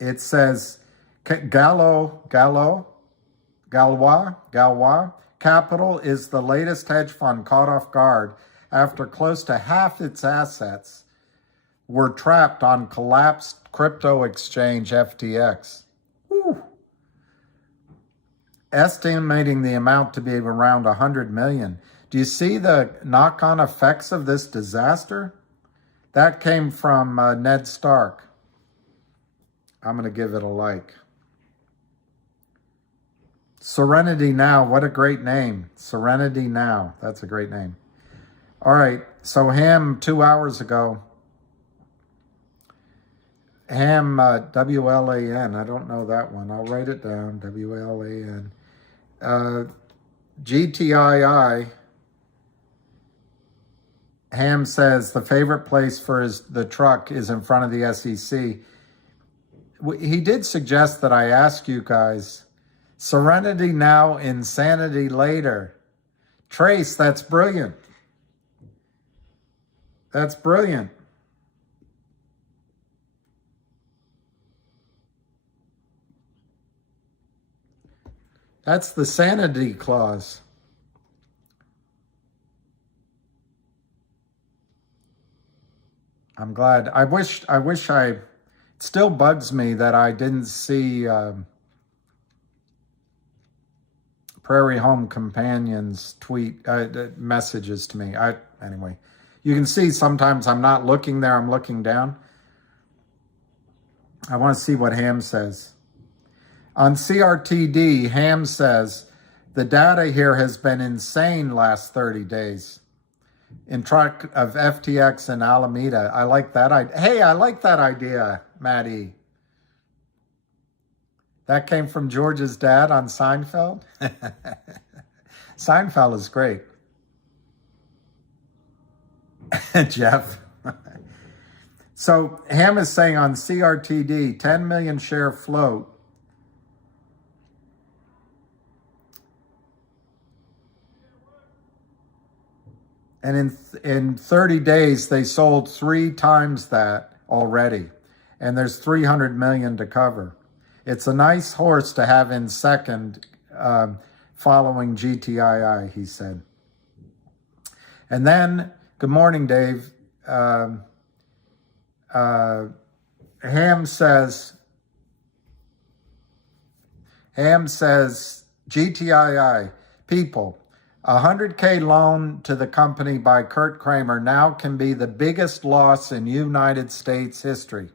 It says Galois Capital is the latest hedge fund caught off guard after close to half its assets were trapped on collapsed crypto exchange FTX. Whew. Estimating the amount to be around 100 million. Do you see the knock-on effects of this disaster? That came from Ned Stark. I'm going to give it a like. Serenity Now. What a great name. Serenity Now. That's a great name. All right. So Ham 2 hours ago. Ham, WLAN. I don't know that one. I'll write it down. WLAN. GTII. Ham says the favorite place for the truck is in front of the SEC. he did suggest that I ask you guys, serenity now, insanity later. Trace, that's brilliant. That's brilliant. That's the sanity clause. I'm glad. I wish it still bugs me that I didn't see Prairie Home Companions tweet messages to me. Anyway, you can see sometimes I'm not looking there, I'm looking down. I want to see what Ham says. On CRTD, Ham says, the data here has been insane last 30 days. In track of FTX and Alameda. I like that. Hey, I like that idea, Maddie. That came from George's dad on Seinfeld. Seinfeld is great. Jeff. So Ham is saying on CRTD, 10 million share float. And in 30 days, they sold 3 times that already. And there's 300 million to cover. It's a nice horse to have in second following GTII, he said. And then, good morning, Dave. Ham says, GTII, people, a 100K loan to the company by Kurt Kramer now can be the biggest loss in United States history.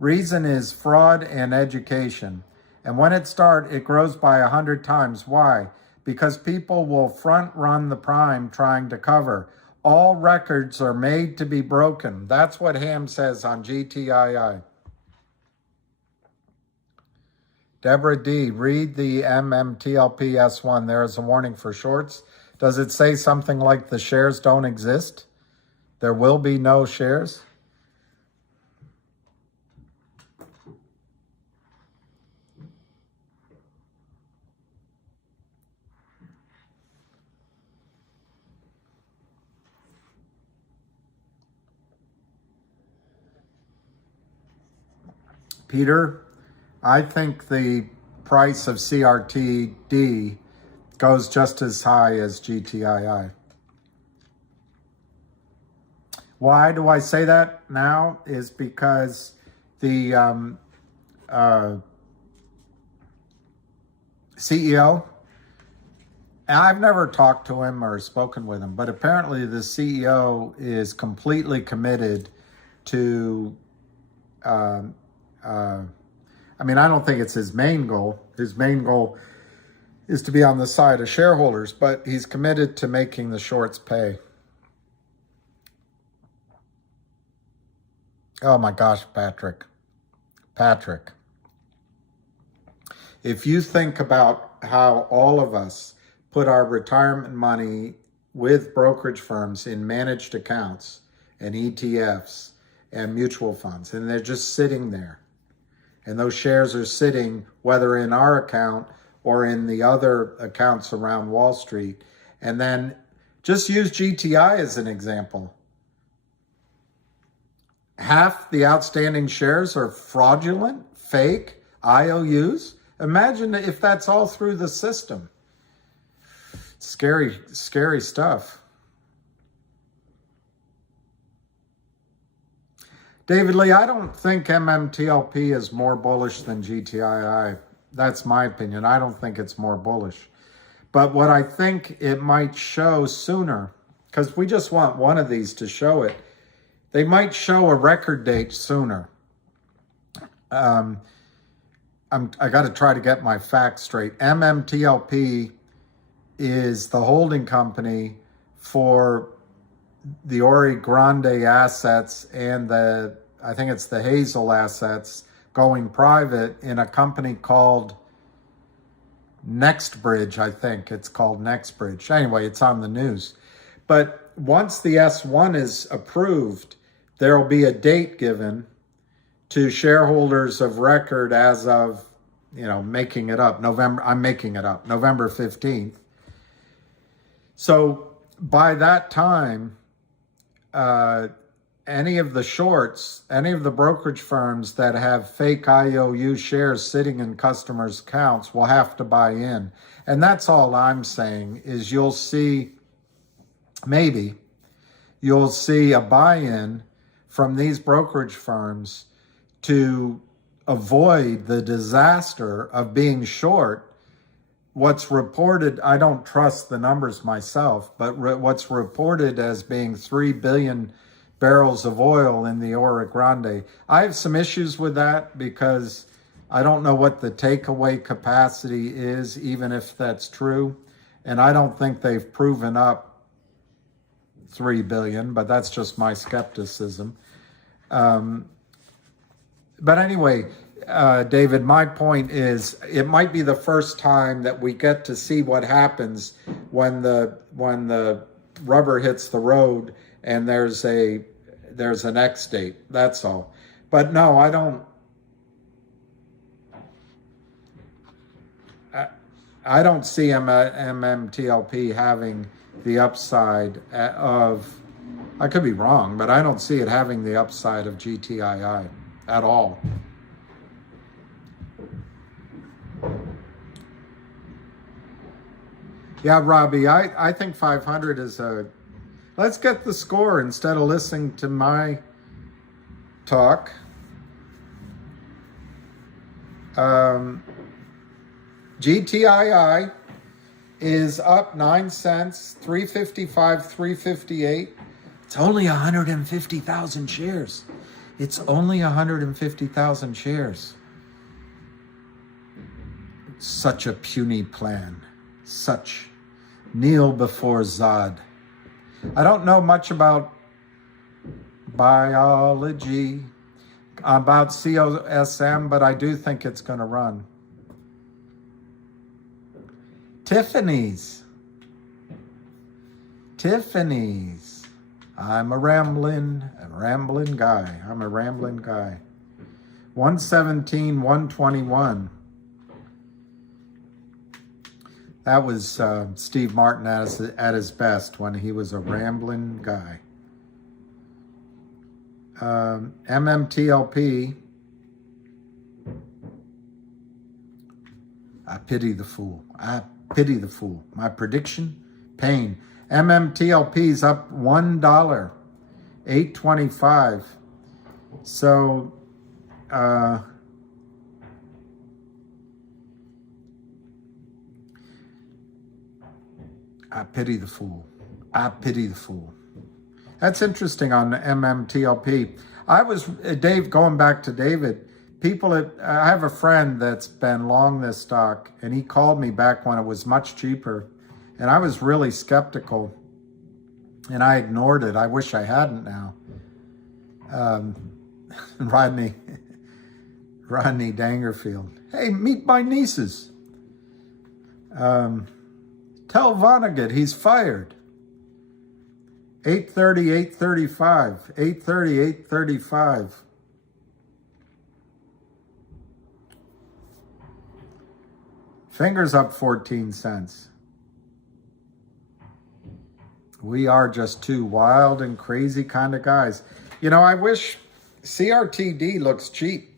Reason is fraud and education. And when it starts, it grows by 100 times. Why? Because people will front run the prime trying to cover. All records are made to be broken. That's what Ham says on GTII. Deborah D., read the MMTLP S1. There is a warning for shorts. Does it say something like the shares don't exist? There will be no shares? Peter, I think the price of CRTD goes just as high as GTII. Why do I say that now? Is because the CEO, and I've never talked to him or spoken with him, but apparently the CEO is completely committed to I don't think it's his main goal. His main goal is to be on the side of shareholders, but he's committed to making the shorts pay. Oh my gosh, Patrick. If you think about how all of us put our retirement money with brokerage firms in managed accounts and ETFs and mutual funds, and they're just sitting there. And those shares are sitting, whether in our account or in the other accounts around Wall Street. And then just use GTI as an example. Half the outstanding shares are fraudulent, fake, IOUs. Imagine if that's all through the system. Scary, scary stuff. David Lee, I don't think MMTLP is more bullish than GTII. That's my opinion. I don't think it's more bullish. But what I think it might show sooner, because we just want one of these to show it, they might show a record date sooner. I got to try to get my facts straight. MMTLP is the holding company for the Ori Grande assets and I think it's the Hazel assets going private in a company called NextBridge. I think it's called NextBridge. Anyway, it's on the news. But once the S1 is approved, there will be a date given to shareholders of record as of, making it up, I'm making it up, November 15th. So by that time, any of the shorts, any of the brokerage firms that have fake IOU shares sitting in customers' accounts will have to buy in. And that's all I'm saying is maybe you'll see a buy-in from these brokerage firms to avoid the disaster of being short. What's reported, I don't trust the numbers myself, but what's reported as being 3 billion barrels of oil in the Oro Grande. I have some issues with that because I don't know what the takeaway capacity is, even if that's true. And I don't think they've proven up 3 billion, but that's just my skepticism. But anyway, David, my point is it might be the first time that we get to see what happens when the rubber hits the road and there's an X date. That's all. But no, I don't see MMTLP having the upside of, I could be wrong, but I don't see it having the upside of GTII at all. Yeah, Robbie, I think 500 is let's get the score instead of listening to my talk. GTII is up 9 cents, 355, 358. It's only 150,000 shares. It's only 150,000 shares. Such a puny plan. Such. Kneel before Zod. I don't know much about biology, about COSM, but I do think it's going to run. Tiffany's. I'm a rambling guy. 117, 121. That was Steve Martin at his best when he was a rambling guy. MMTLP. I pity the fool. My prediction, pain. MMTLP's up $1, 8.25. So, I pity the fool. That's interesting on MMTLP. Dave, going back to David, I have a friend that's been long this stock, and he called me back when it was much cheaper, and I was really skeptical, and I ignored it. I wish I hadn't now. Rodney Dangerfield. Hey, meet my nieces. Tell Vonnegut he's fired. 8:30, 8:35. 8:30, 8:35. Fingers up 14 cents. We are just two wild and crazy kind of guys. I wish CRTD looks cheap.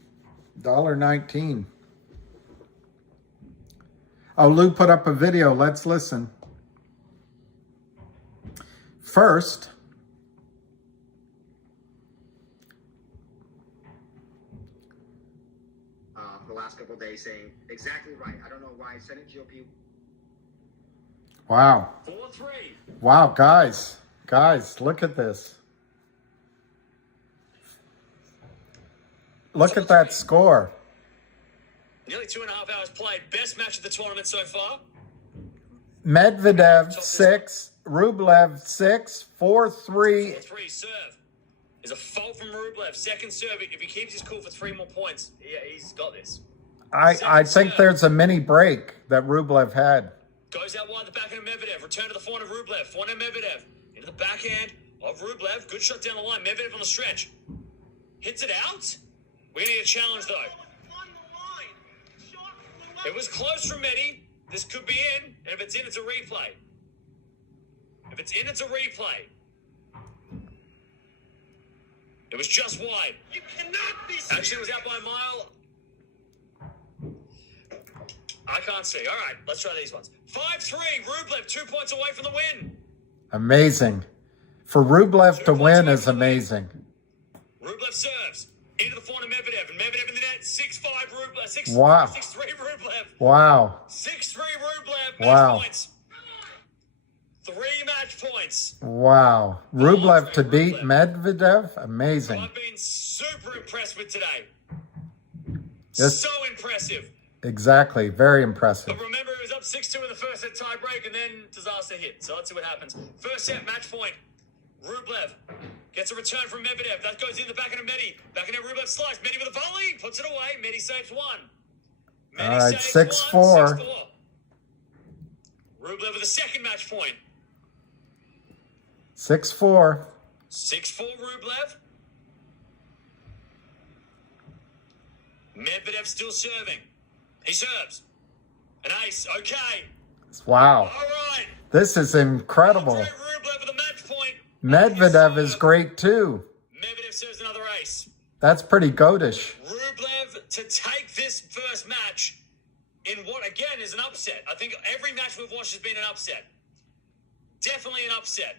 $1.19. Oh, Lou put up a video. Let's listen. First, the last couple of days saying exactly right. I don't know why Senate GOP. Wow. 4-3. Wow, guys, look at this. Look at that score. Nearly 2.5 hours played. Best match of the tournament so far. Medvedev 6, Rublev 6, 4-3. 4-3 serve. There's a fault from Rublev. Second serve. If he keeps his cool for 3 more points, he's got this. I think there's a mini break that Rublev had. Goes out wide the backhand of Medvedev. Return to the forehand of Rublev. Forehand of Medvedev. Into the backhand of Rublev. Good shot down the line. Medvedev on the stretch. Hits it out. We need a challenge, though. It was close from Medi. This could be in, and if it's in, it's a replay. If it's in, it's a replay. It was just wide. You cannot be serious. Actually, it was out by a mile. I can't see. All right, let's try these ones. 5-3, Rublev, 2 points away from the win. Amazing. For Rublev to win is amazing. Rublev serves into the forehand of Medvedev, and Medvedev in the net. 6-5 Rublev. 6-3 Wow. Rublev. Wow. 6-3 Rublev. Match Wow. points. 3 match points. Wow. Rublev to beat Medvedev? Amazing. I've been super impressed with today. Yes. So impressive. Exactly. Very impressive. But remember, it was up 6-2 in the first set tie break, and then disaster hit. So let's see what happens. First set, match point. Rublev gets a return from Medvedev. That goes in the back end of Medi. Back end of Rublev slice. Medi with a volley. Puts it away. Medi saves one. Medi All right, saves 6-4. 6-4. Rublev with a second match point. 6-4. 6-4 Rublev. Medvedev still serving. He serves. An ace. Okay. Wow. All right. This is incredible. Rublev with a match point. Medvedev is great too. Medvedev serves another ace. That's pretty goatish. Rublev to take this first match in what, again, is an upset. I think every match we've watched has been an upset. Definitely an upset.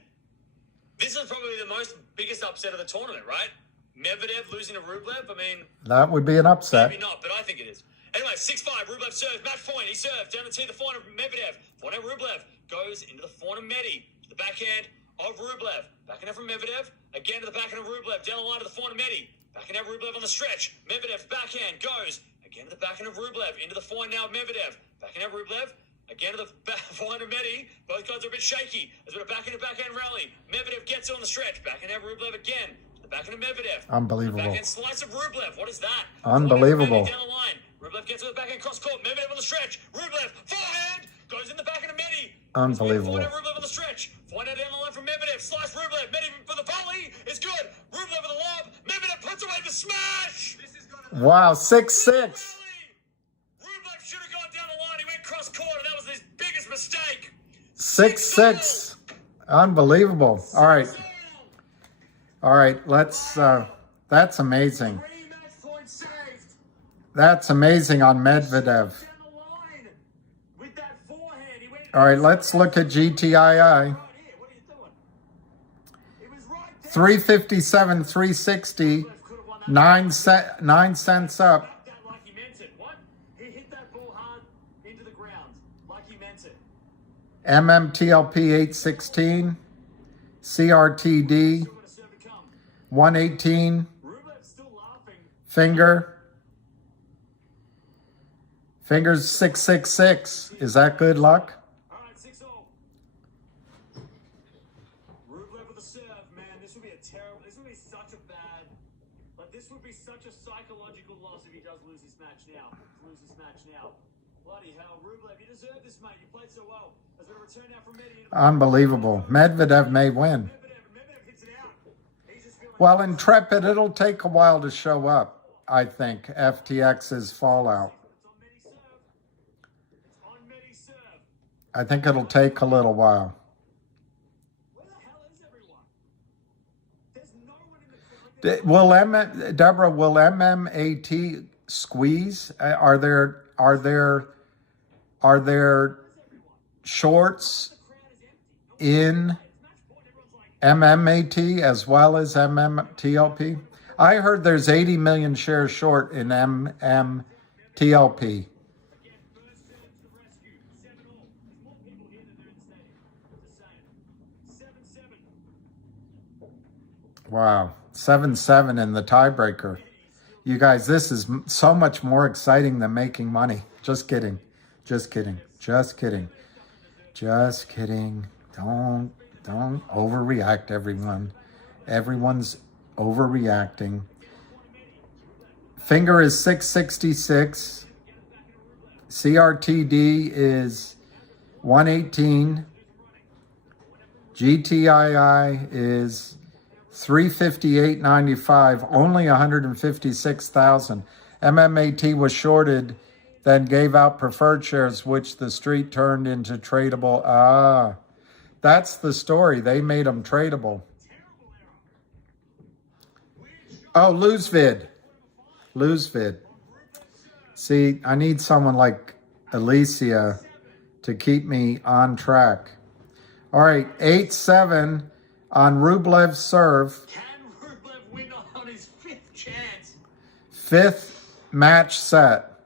This is probably the biggest upset of the tournament, right? Medvedev losing to Rublev. I mean, That would be an upset. maybe not, but I think it is. Anyway, 6-5. Rublev serves. Match point. He serves. Down the tee, the forehand of Medvedev. Forehand of Rublev goes into the forehand of Medi. To the backhand of Rublev. Backhand from Medvedev. Again to the backhand of Rublev. Down the line to the forehand of Medi. Backhand of Rublev on the stretch. Medvedev backhand goes. Again to the backhand of Rublev. Into the forehand now of Medvedev. Backhand of Rublev. Again to the forehand of Medi. Both guys are a bit shaky. There's been a backhand rally. Medvedev gets it on the stretch. Backhand of Rublev again. The backhand of Medvedev. Unbelievable. Backhand slice of Rublev. What is that? Unbelievable. Down the line. Rublev gets to the backhand cross court. Medvedev on the stretch. Rublev forehand goes in the backhand of Medi. Unbelievable. Forehand Rublev on the stretch. Forehand down the line from Medvedev. Slice Rublev. Medi for the volley is good. Rublev with a lob. Medvedev puts away the smash. This is gonna Wow, 6-6. Rublev should have gone down the line. He went cross court, and that was his biggest mistake. 6-6. Unbelievable. All right. All right, let's, that's amazing. 3 match points saved. That's amazing on Medvedev. Down the line with that forehand. He went All right, let's look at GTII. right here. What are you doing? It was right there. 357, 360, 9 cents up. Back that like he meant it. What? He hit that ball hard into the ground like he meant it. MMTLP 816, CRTD Still gonna serve it come. 118, Rublev's still laughing. Fingers 666. Is that good luck? All right, 6-0. Rublev with a serve, man. This would be a terrible. This would be such a bad. Like this would be such a psychological loss if he does lose this match now. Bloody hell, Rublev, you deserve this, mate. You played so well. As we return now from Medi. Unbelievable. Medvedev may win. Medvedev hits it out. He's just feeling. Well, Intrepid, it'll take a while to show up, I think, FTX's fallout. It's on Medi's serve. It's on Medi's serve. I think it'll take a little while. Where the hell is everyone? There's no one in the crowd. Will Deborah, will MMAT squeeze? Are there shorts in MMAT as well as MMTLP? I heard there's 80 million shares short in MMTLP. Again, first serve to the rescue. 7-all. There's more people here than there in the stadium. Just saying. 7-7. Wow, 7-7 in the tiebreaker. You guys, this is so much more exciting than making money. Just kidding. Just kidding. Just kidding. Just kidding. Don't overreact, everyone. Everyone's overreacting. Finger is 666. CRTD is 118. GTII is $358.95, only 156,000. MMAT was shorted, then gave out preferred shares, which the street turned into tradable. Ah, that's the story. They made them tradable. Oh, lose vid. Lose vid. See, I need someone like Alicia to keep me on track. All right, 8-7 on Rublev serve. Can Rublev win on his 5th chance? 5th match set.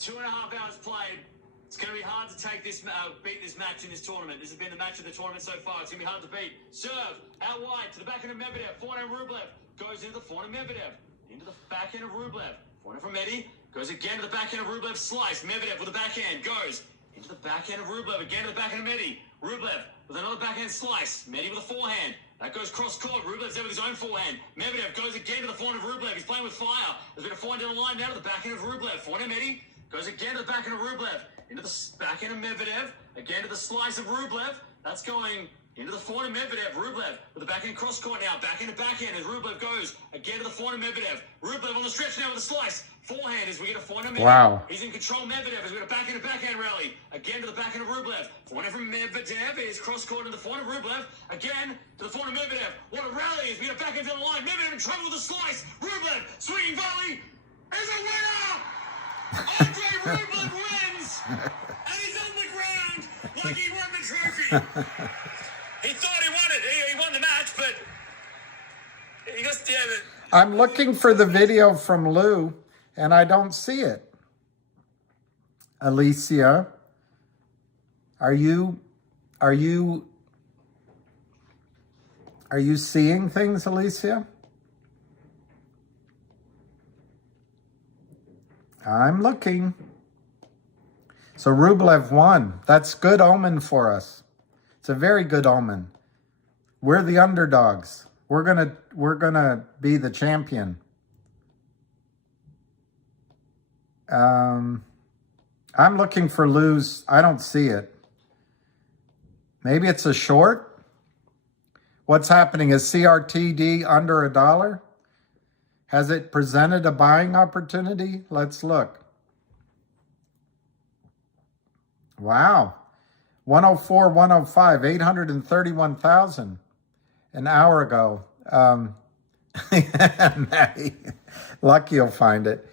2.5 hours played. It's going to be hard to take this, beat this match in this tournament. This has been the match of the tournament so far. It's going to be hard to beat. Serve out wide to the back end of Medvedev. Forehand Rublev goes into the forehand Medvedev. Into the back end of Rublev. Forehand from Medi. Goes again to the back end of Rublev. Slice. Medvedev with the backhand. Goes into the back end of Rublev. Again to the back end of Medi. Rublev with another backhand slice. Medi with a forehand. That goes cross court. Rublev's there with his own forehand. Medvedev goes again to the forehand of Rublev. He's playing with fire. There's been a forehand down the line now to the back end of Rublev. Forehand Medi goes again to the back end of Rublev. Into the back end of Medvedev. Again to the slice of Rublev. That's going into the forehand of Medvedev. Rublev with the backhand cross court now. Backhand to backhand as Rublev goes again to the forehand of Medvedev. Rublev on the stretch now with a slice. Forehand as we get a forehand of Medvedev. Wow. He's in control. Medvedev as we get a backhand to backhand rally. Again to the backhand of Rublev. Forehand from Medvedev is cross court to the forehand of Rublev. Again to the forehand of Medvedev. What a rally as we get a backhand down the line. Medvedev in trouble with a slice. Rublev swinging volley is a winner. Andre Rublev wins. And he's on the ground like he won the trophy. He thought he won it. He won the match, but he just did it. I'm looking for the video from Lou, and I don't see it. Alicia, are you seeing things, Alicia? I'm looking. So Rublev won. That's good omen for us. It's a very good omen. We're the underdogs. We're gonna be the champion. I'm looking for Lou's. I don't see it. Maybe it's a short. What's happening? Is CRTD under $1? Has it presented a buying opportunity? Let's look. Wow. 104, 105, 831,000 an hour ago. Maddie, lucky you'll find it.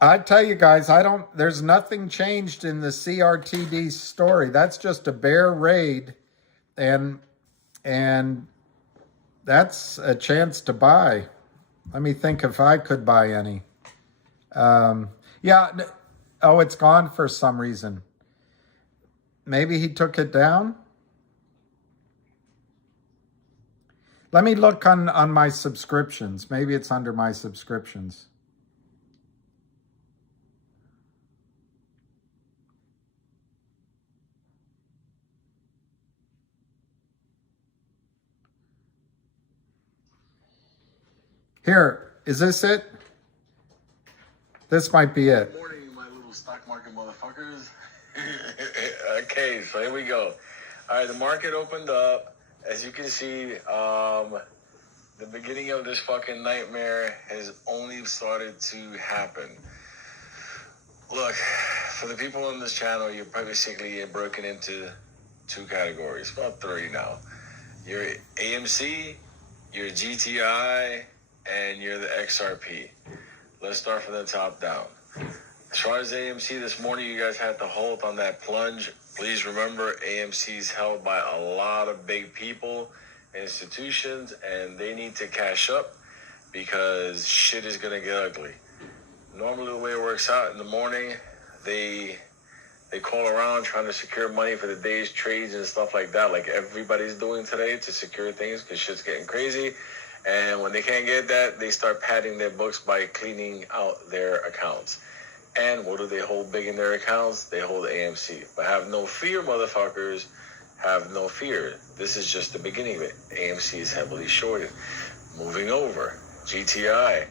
I tell you guys, there's nothing changed in the CRTD story. That's just a bear raid, and that's a chance to buy. Let me think if I could buy any. Yeah. Oh, it's gone for some reason. Maybe he took it down. Let me look on my subscriptions. Maybe it's under my subscriptions. Here, is this it? This might be it. Good morning, my little stock market motherfuckers. Okay, so here we go. All right, the market opened up. As you can see, the beginning of this fucking nightmare has only started to happen. Look, for the people on this channel, you're basically broken into 2 categories, about 3 now. You're AMC, you're GTI, and you're the XRP. Let's start from the top down. As far as AMC this morning, you guys had to hold on that plunge. Please remember, AMC is held by a lot of big people, institutions, and they need to cash up because shit is going to get ugly. Normally, the way it works out in the morning, they call around trying to secure money for the day's trades and stuff like that, like everybody's doing today to secure things because shit's getting crazy. And when they can't get that, they start padding their books by cleaning out their accounts. And what do they hold big in their accounts? They hold AMC. But have no fear, motherfuckers. Have no fear. This is just the beginning of it. AMC is heavily shorted. Moving over. GTI.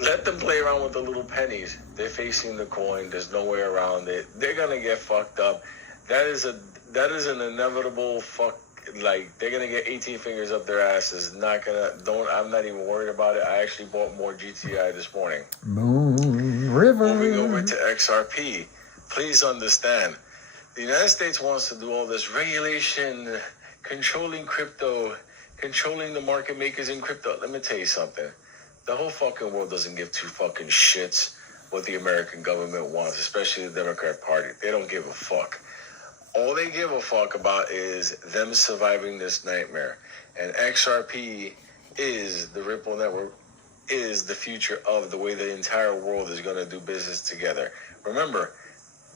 Let them play around with the little pennies. They're facing the coin. There's no way around it. They're going to get fucked up. That is an inevitable fuck. like they're gonna get 18 fingers up their asses. I'm not even worried about it. I actually bought more GTI this morning. Moon River. Moving over to XRP, please understand, the United States wants to do all this regulation, controlling crypto, controlling the market makers in crypto. Let me tell you something. The whole fucking world doesn't give two fucking shits what the American government wants, especially the Democrat Party. They don't give a fuck. All they give a fuck about is them surviving this nightmare. And XRP is the Ripple Network, is the future of the way the entire world is going to do business together. Remember,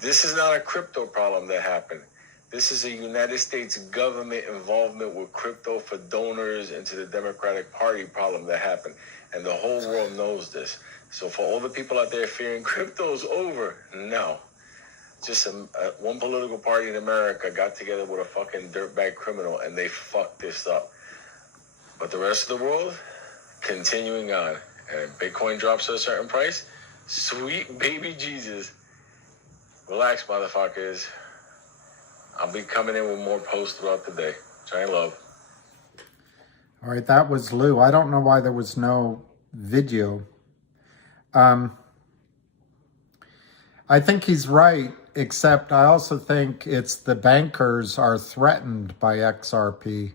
this is not a crypto problem that happened. This is a United States government involvement with crypto for donors into the Democratic Party problem that happened. And the whole world knows this. So for all the people out there fearing crypto's over, no. Just one political party in America got together with a fucking dirtbag criminal and they fucked this up. But the rest of the world, continuing on. And Bitcoin drops to a certain price, sweet baby Jesus. Relax, motherfuckers. I'll be coming in with more posts throughout the day. Giant love. All right, that was Lou. I don't know why there was no video. I think he's right, except I also think it's the bankers are threatened by XRP.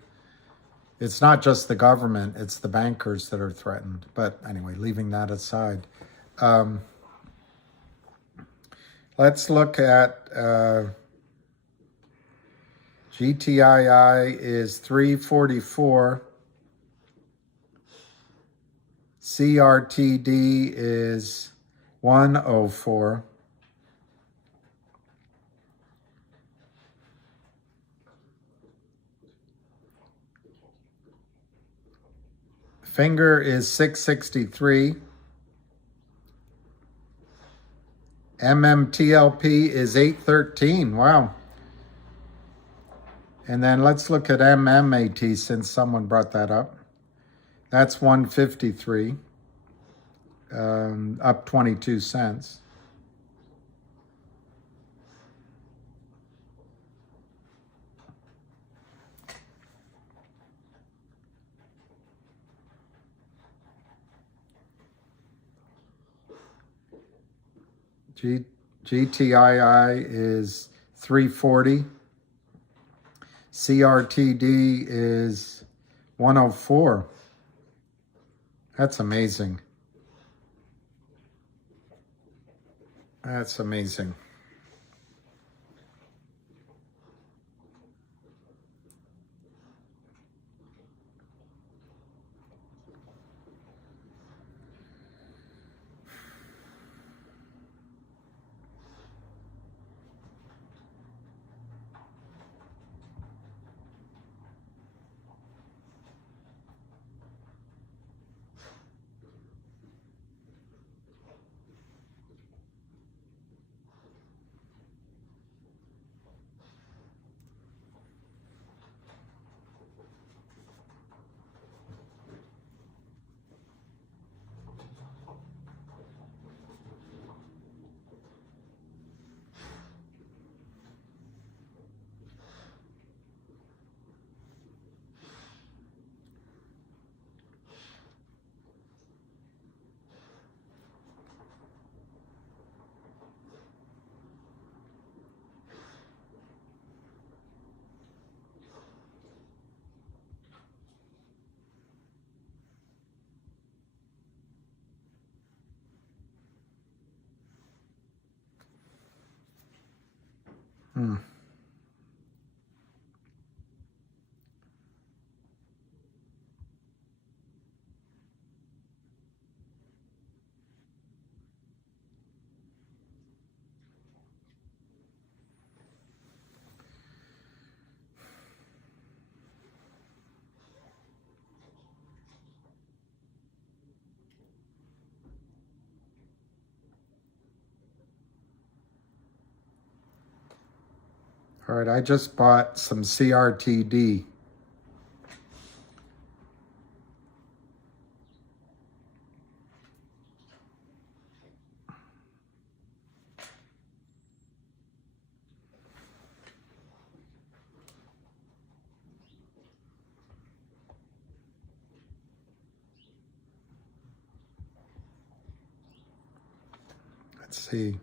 It's not just the government, it's the bankers that are threatened. But anyway, leaving that aside. Let's look at GTII is 344. CRTD is 104. Finger is 663. MMTLP is 813. Wow. And then let's look at MMAT since someone brought that up. That's 153, up 22 cents. GTII is 340. CRTD is 104. That's amazing. That's amazing. All right, I just bought some CRTD. Let's see.